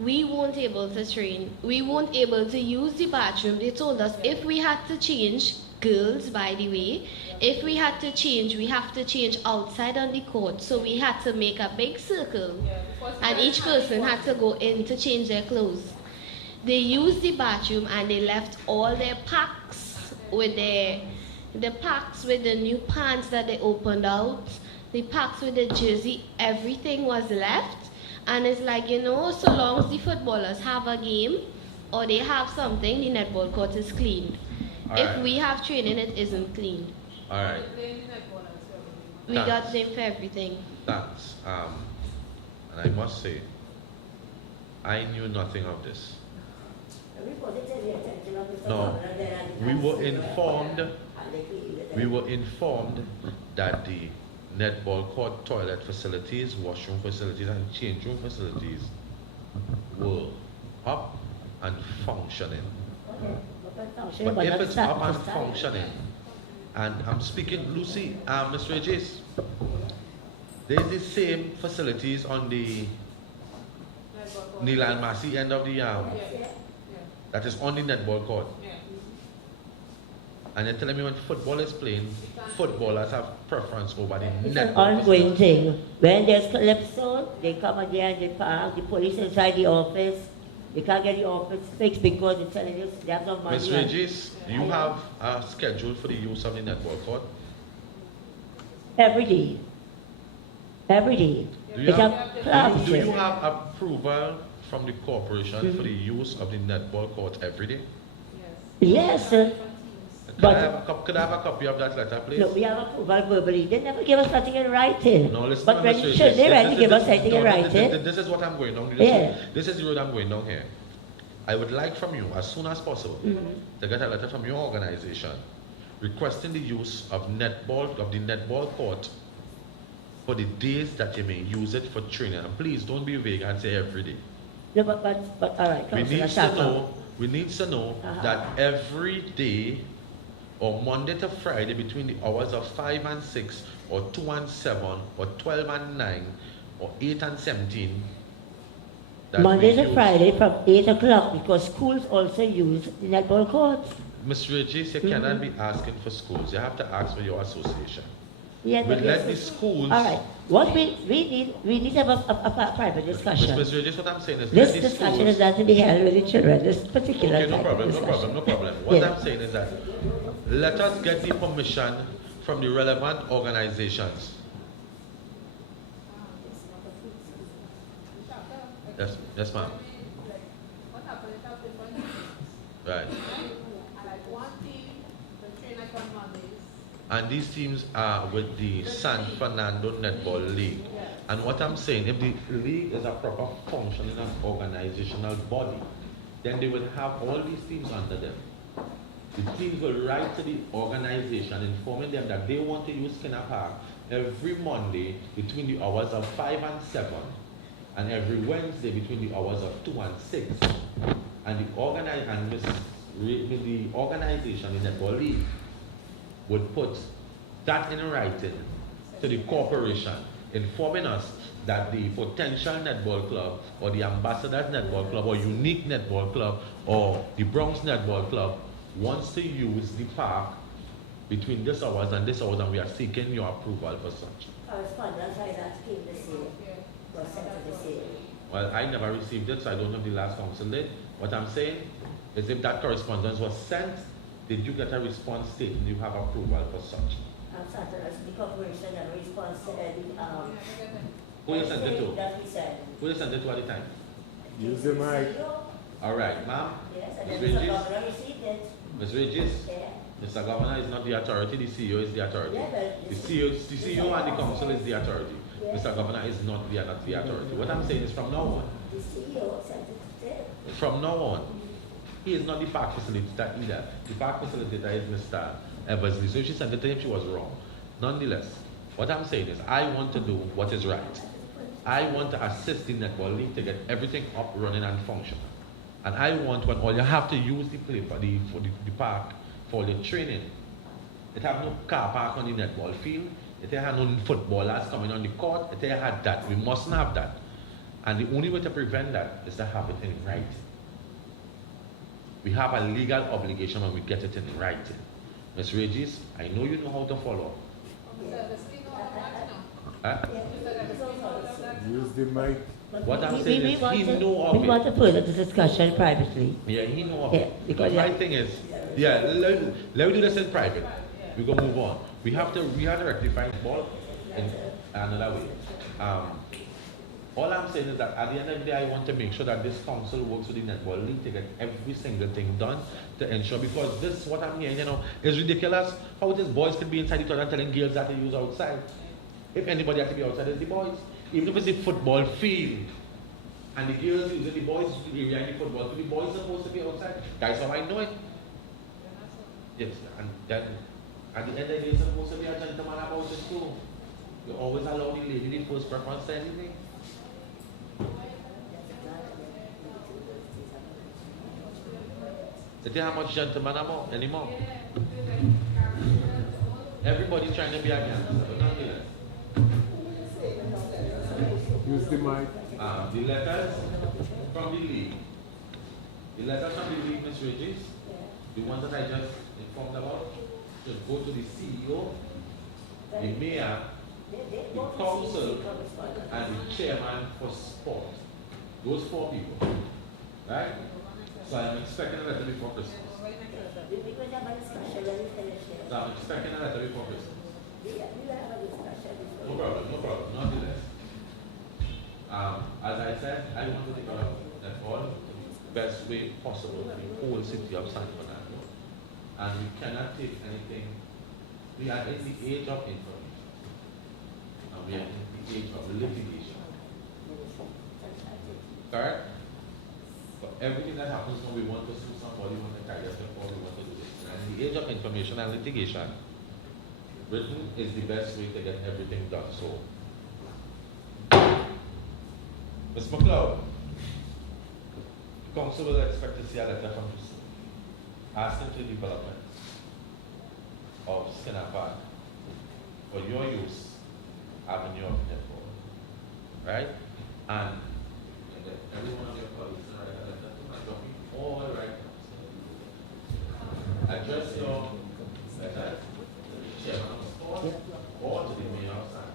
We weren't able to train. We weren't able to use the bathroom. They told us if we had to change, girls by the way, if we had to change, we have to change outside on the court. So we had to make a big circle. And each person had to go in to change their clothes. They used the bathroom and they left all their packs with the packs with the new pants that they opened out, the packs with the jersey, everything was left. And it's like, so long as the footballers have a game or they have something, the netball court is clean. All If right. we have training, it isn't clean. All right, We got blamed for everything. thanks. And I must say, I knew nothing of this. No, we were informed that the netball court, toilet facilities, washroom facilities, and change room facilities were up and functioning. But if it's up and functioning, and I'm speaking, Lucy, Ms. Regis, there's the same facilities on the Nilan Massey end of the that is on the netball court. Yeah. And you're telling me when football is playing, footballers have preference over the It's an netball. ongoing thing. When there's calypso, they come again and they park the police inside the office. They can't get the office fixed because they're telling us they have no money. Ms. Regis, you have a schedule for the use of the netball court? Every day. Every day. Do you It's have, a do class. you have approval from the corporation for the use of the netball court every day? Yes, sir. Could But- I have a copy of that letter, please? No, we have approval verbally. They never give us nothing in writing. No, listen, But when Mr. should they Regis, really give us anything in writing? This is what I'm going down. Yeah. This is the road I'm going down here. I would like from you, as soon as possible, to get a letter from your organization requesting the use of the netball court for the days that you may use it for training. And please don't be vague and say every day. No, but all right, We need to know that every day or Monday to Friday between the hours of 5 and 6 or 2 and 7 or 12 and 9 or 8 and 17 that Monday we to use- Friday from 8 o'clock because schools also use the netball courts. Ms. Regis, you cannot be asking for schools. You have to ask for your association. Yeah, We'll but let yes, the schools. all right. What we need to have a private discussion. Ms. Regis, what I'm saying is This let the discussion schools. is not to be held with the children. This particular Okay, no type problem, of no discussion. problem, no problem. What Yeah. I'm saying is that let us get the permission from the relevant organizations. Yes, ma'am. What happened is have different teams. Right. And like one team, the train like on Mondays. And these teams are with the San Fernando Netball League. And what I'm saying, if the league is a proper functioning and organizational body, then they will have all these teams under them. The teams will write to the organization informing them that they want to use Skinner Park every Monday between the hours of 5 and 7, and every Wednesday between the hours of 2 and 6. And the organization, the Netball League, would put that in writing to the corporation, informing us that the potential netball club or the ambassadors netball club or unique netball club or the Bronx netball club wants to use the park between this hours and this hours, and we are seeking your approval for such. Correspondence, I that came this year. Was sent to this year. Well, I never received it, so I don't know if the last council did. What I'm saying is if that correspondence was sent, did you get a response stating you have approval for such? Sometimes the corporation and response to Who you sent it to? that we said. Who you sent it to at the time? Use the mic. All right, ma'am. Yes, and Ms. then the Regis? governor received it. Ms. Regis? Yeah. Mr. Governor is not the authority, the CEO is the authority. Yeah, but The CEO and the council is the authority. Yeah. Mr. Governor is not the authority. What I'm saying is from now on, The CEO sent it to them. from now on, he is not the park facilitator either. The park facilitator is Mr. Eversley. So if she sent it to him, she was wrong. Nonetheless, what I'm saying is I want to do what is right. I want to assist the Netball League to get everything up, running and functional. And I want when all you have to use the play for the park for your training. It have no car park on the netball field. It have no footballers coming on the court. It had that. We mustn't have that. And the only way to prevent that is to have it in writing. We have a legal obligation when we get it in writing. Ms. Regis, I know you know how to follow. Huh? Use the mic. What I'm saying is he know of we want it. to further the discussion privately. Yeah, he know of Yeah, it. because But my thing is, let me do this in private. We're gonna move on. We have to rectify the ball in another way. All I'm saying is that at the end of the day, I want to make sure that this council works with the Netball League to get every single thing done to ensure, because this, what I'm hearing, is ridiculous. How these boys could be inside the toilet telling girls that they use outside. If anybody has to be outside, it's the boys. Even if it's a football field, and the girls use it, the boys use the area in the football field, the boys are supposed to be outside. That's how I know it. Yes, and then at the end of the day, it's supposed to be a gentleman about it too. You always allow the lady the first preference to anything. They don't have much gentleman anymore. Everybody's trying to be against us. We're not doing it. Use the mic. The letters from the league. The letter from the league, Ms. Regis, the one that I just informed about, should go to the CEO, the mayor, the council, and the chairman for sport. Those 4 people. Right? So I'm expecting a letter before Christmas. So I'm expecting a letter before Christmas. No problem, not delay. As I said, I want to take out that all the best way possible in the whole city of San Fernando. And we cannot take anything. We are in the age of information. And we are in the age of litigation. Correct? For everything that happens when we want to sue somebody, we want to carry us before we want to do this. And in the age of information and litigation, written is the best way to get everything done. So, Ms. McLeod, the council will expect to see a letter from you soon, asking for development of Skinner Park for your use avenue of netball. Right? And every one of your colleagues will write a letter to my document, all right now. Address your letter to the chairman of sport or to the mayor of San.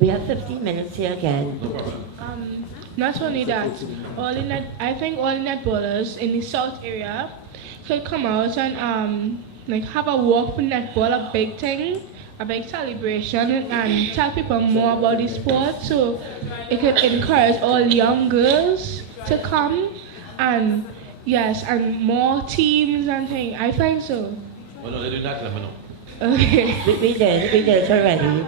We have 15 minutes here again. No problem. Not only that, I think all netballers in the south area could come out and like have a walk for netball, a big thing, a big celebration, and tell people more about the sport. So it could encourage all young girls to come, and yes, and more teams and things. I think so. Well, no, they do not, let me know. Okay. We did it already.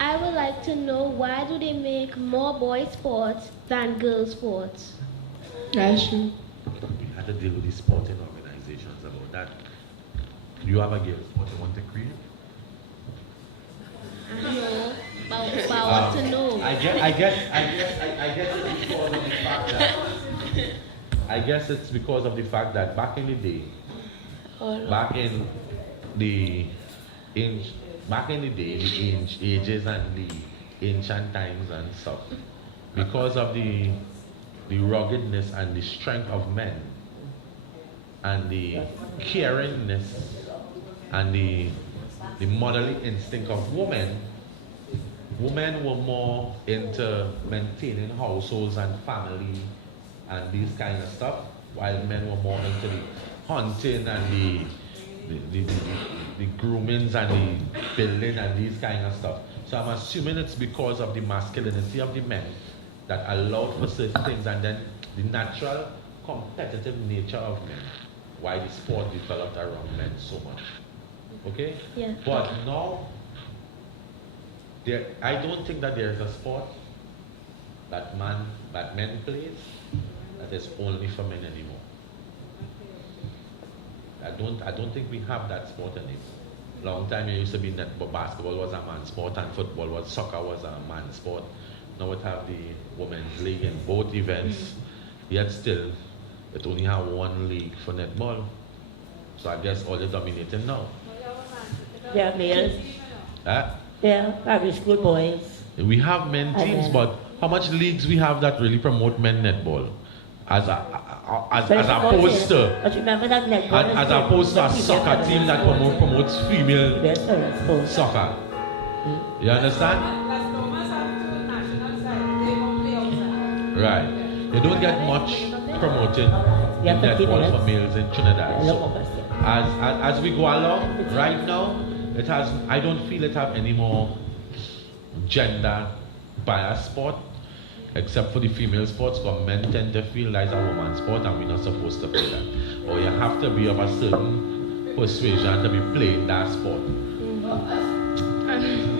I would like to know, why do they make more boys sports than girls sports? That's true. We had to deal with the sporting organizations about that. Do you have a girls' sport you want to create? No, but I want to know. I guess it's because of the fact that I guess it's because of the fact that back in the day, the ages and the ancient times and stuff, because of the ruggedness and the strength of men and the caringness and the motherly instinct of women were more into maintaining households and family and these kind of stuff, while men were more into the hunting and the groomings and the building and these kind of stuff. So I'm assuming it's because of the masculinity of the men that allowed for certain things, and then the natural competitive nature of men, why the sport developed around men so much. Okay? Yeah. But now, I don't think that there is a sport that men plays that is only for men anymore. I don't think we have that sport anymore. Long time it used to be netball, basketball was a man's sport, and soccer was a man's sport. Now it have the women's league in both events, yet still it only have one league for netball. So I guess all they're dominating now. There are males. Huh? There are primary school boys. We have men teams, but how much leagues we have that really promote men netball? As opposed to, but remember that netball as opposed to a soccer team that promotes female soccer. You understand? Right. You don't get much promoting in netball for males in Trinidad. So as we go along, right now, I don't feel it have any more gender bias sport, except for the female sports, because men tend to feel like it's a woman's sport and we're not supposed to play that. Or you have to be of a certain persuasion to be playing that sport.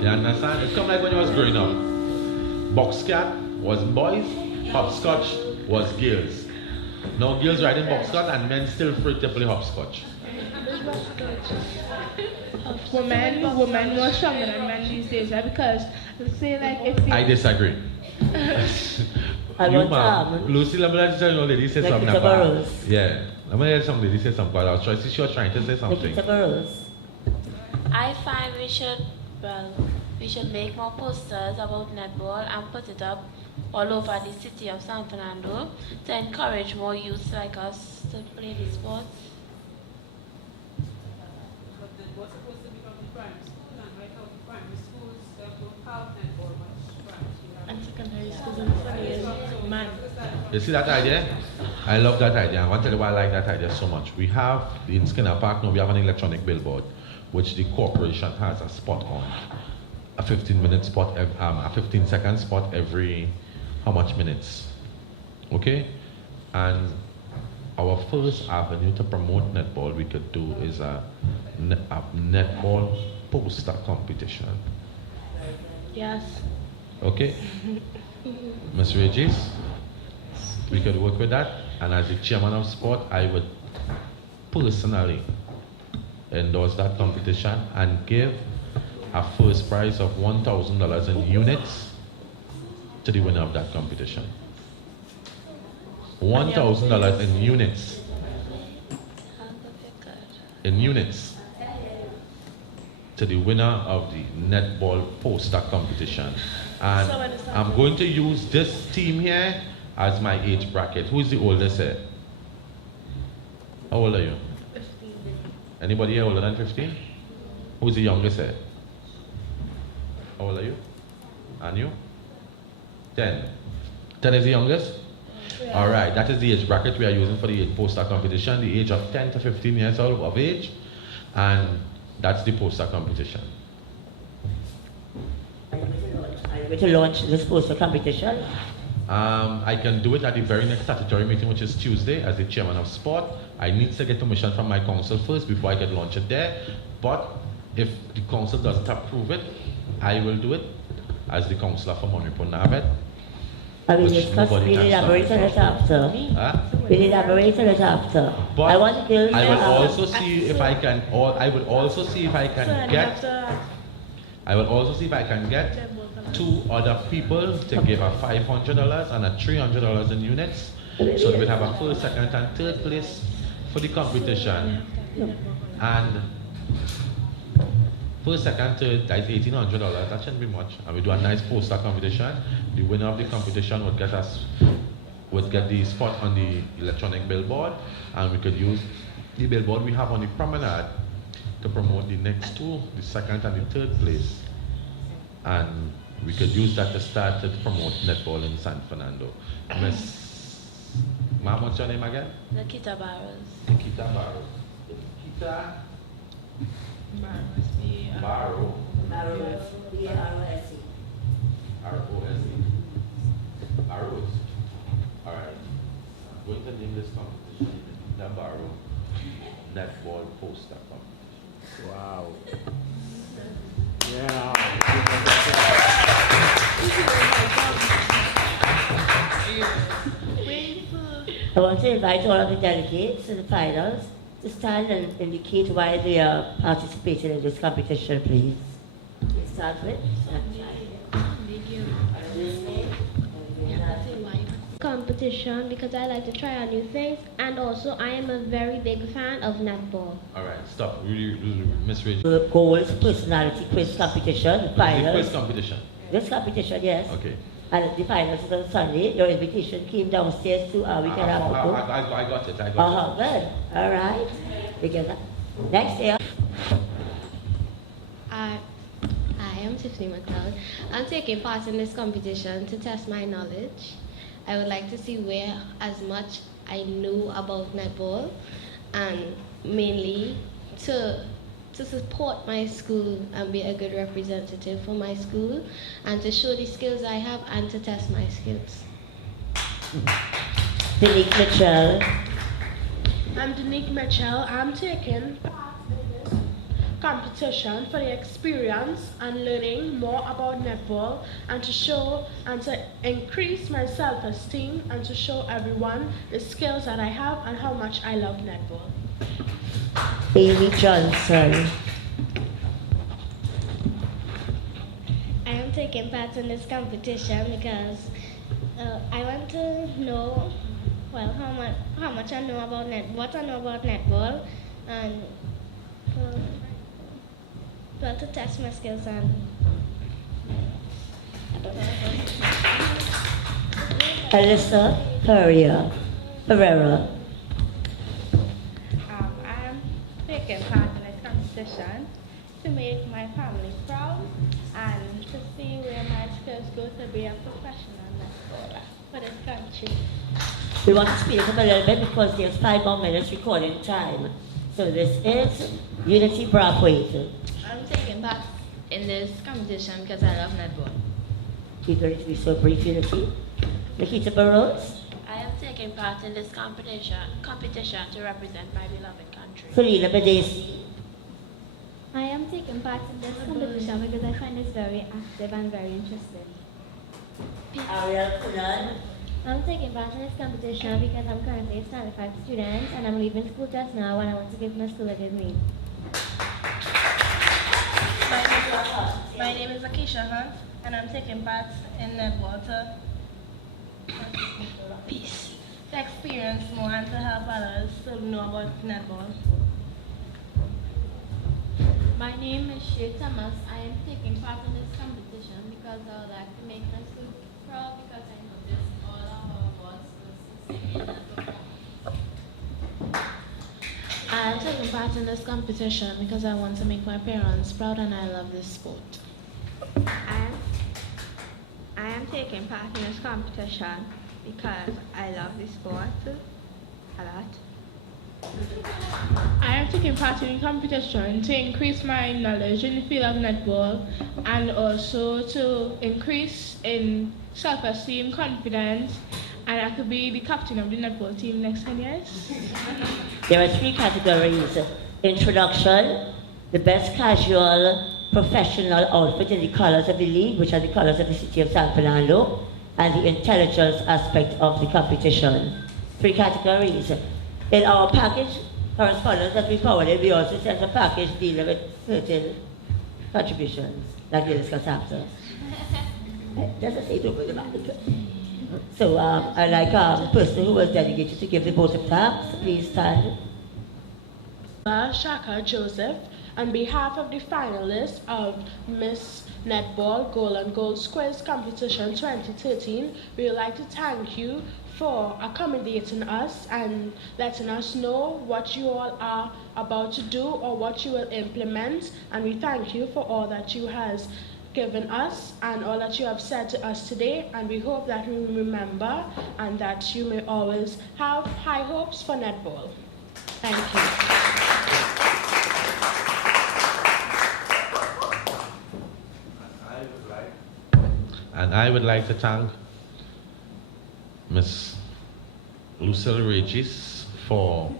You understand? It's kind of like when you was growing up. Boxcat was boys, hopscotch was girls. Now girls riding boxcat and men still free to play hopscotch. Women more stronger than men these days, right? Because say like if you... I disagree. You, ma'am. Lucy, let me just tell you, lady say something about. Yeah. Let me hear some lady say something. I was trying. She was trying to say something. I find we should make more posters about netball and put it up all over the city of San Fernando to encourage more youths like us to play the sports. But then what's supposed to become the primary school, and right now the primary schools don't have netball much primary. And secondary schools and man. You see that idea? I love that idea. I want to tell you why I like that idea so much. We have, in Skinner Park now, we have an electronic billboard, which the corporation has a spot on. A 15-minute spot, a 15-second spot every, how much minutes? Okay? And our first avenue to promote netball we could do is a netball poster competition. Yes. Okay? Ms. Regis, we could work with that, and as the chairman of sport, I would personally endorse that competition and give a first prize of $1,000 in units to the winner of that competition. $1,000 in units. In units to the winner of the netball poster competition. And I'm going to use this team here as my age bracket. Who is the oldest here? How old are you? 15. Anybody here older than 15? Who's the youngest here? How old are you? And you? 10. 10 is the youngest? Yeah. All right, that is the age bracket we are using for the poster competition, the age of 10 to 15 years old of age, and that's the poster competition. Are you going to launch this poster competition? I can do it at the very next statutory meeting, which is Tuesday, as the chairman of sport. I need to get permission from my council first before I can launch it there. But if the council doesn't approve it, I will do it as the councillor for Monrepo Navet. I will discuss, we'll elaborate on it after. We'll elaborate on it after. But I want to I will also see if I can, I will also see if I can get, I will also see if I can get 2 other people to give a $500 and a $300 in units. So we'll have a first, second, and third place for the competition. And first, second, third, that's $1,800. That shouldn't be much. And we do a nice poster competition. The winner of the competition would get the spot on the electronic billboard, and we could use the billboard we have on the promenade to promote the next 2, the second and the third place. And we could use that to start to promote netball in San Fernando. Miss, ma'am, what's your name again? Nikita Barros. Nikita Barros. Nikita Barros. Barros. B-A-R-O-S-E. R-O-S-E. Barros. All right. I'm going to name this competition Nikita Barros Netball Poster Competition. Wow. Yeah. I want to invite all of the delegates to the finals to stand and indicate why they are participating in this competition, please. Let's start with competition because I like to try out new things, and also I am a very big fan of netball. All right, stop. Miss Regis. the goals personality quiz competition, the The finals. quiz competition. This competition, yes. Okay. And the finals is on Sunday. Your invitation came downstairs to we can have a go. I got it. I got it. Good. All right. We get that. Next year. I am Tiffany McLeod. I'm taking part in this competition to test my knowledge. I would like to see where as much I know about netball, and mainly to support my school and be a good representative for my school, and to show the skills I have and to test my skills. Denique Mitchell. I'm Denique Mitchell. I'm taking part in this competition for the experience and learning more about netball, and to show and to increase my self-esteem and to show everyone the skills that I have and how much I love netball. Amy Johnson. I am taking part in this competition because I want to know, well, how much I know about what I know about netball, and well, to test my skills and I don't know. Alyssa Pereira. I am taking part in this competition to make my family proud and to see where my skills go to be a professional netballer for this country. We want to speed it up a little bit because there's 5 more minutes recording time. So this is Unity Brathwaite. I'm taking part in this competition because I love netball. You're going to be so brief, Unity. Nikita Burrows. I am taking part in this competition to represent my beloved country. Selena Bedesi. I am taking part in this competition because I find it very active and very interesting. Ariel Kunan. I'm taking part in this competition because I'm currently a standard 5 student and I'm leaving school just now and I want to give my school a good name. My name is Akisha Hunt and I'm taking part in netball to experience more and to help others to know about netball. My name is Shay Thomas. I am taking part in this competition because I would like to make my school proud because I noticed all of our boys were succeeding at the I am taking part in this competition because I want to make my parents proud and I love this sport. I am taking part in this competition because I love this sport a lot. I am taking part in the competition to increase my knowledge in the field of netball and also to increase in self-esteem, confidence, and I could be the captain of the netball team next 10 years. There are 3 categories. Introduction, the best casual professional outfit in the colors of the league, which are the colors of the city of San Fernando, and the intelligence aspect of the competition. 3 categories. In our package correspondence that we forwarded, we also sent a package dealing with certain contributions that we'll discuss after. Doesn't say too good about it. So I'd like the person who was delegated to give the vote of thanks. Please stand. Shaka Joseph, on behalf of the finalists of Miss Netball Goal and Goals Quiz Competition 2013, we would like to thank you for accommodating us and letting us know what you all are about to do or what you will implement, and we thank you for all that you has given us and all that you have said to us today, and we hope that we will remember and that you may always have high hopes for netball. Thank you. And I would like to thank Ms. Lucille Regis for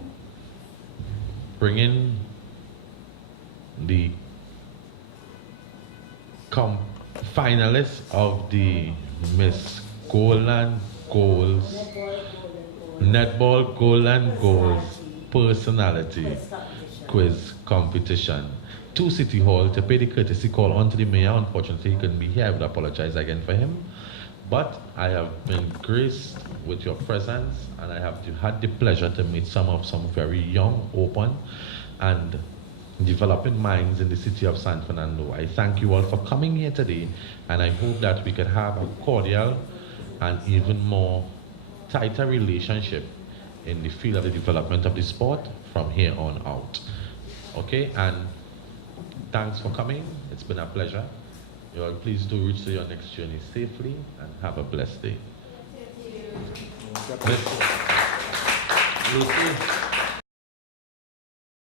bringing the finalists of the Miss Goal Goals Netball Goal and Goals Personality Quiz Competition to City Hall to pay the courtesy call onto the mayor. Unfortunately, he couldn't be here. I would apologize again for him. But I have been graced with your presence, and I have had the pleasure to meet some very young, open, and developing minds in the city of San Fernando. I thank you all for coming here today, and I hope that we could have a cordial and even more tighter relationship in the field of the development of the sport from here on out. Okay, and thanks for coming. It's been a pleasure. You all please do reach to your next journey safely and have a blessed day. Lucy.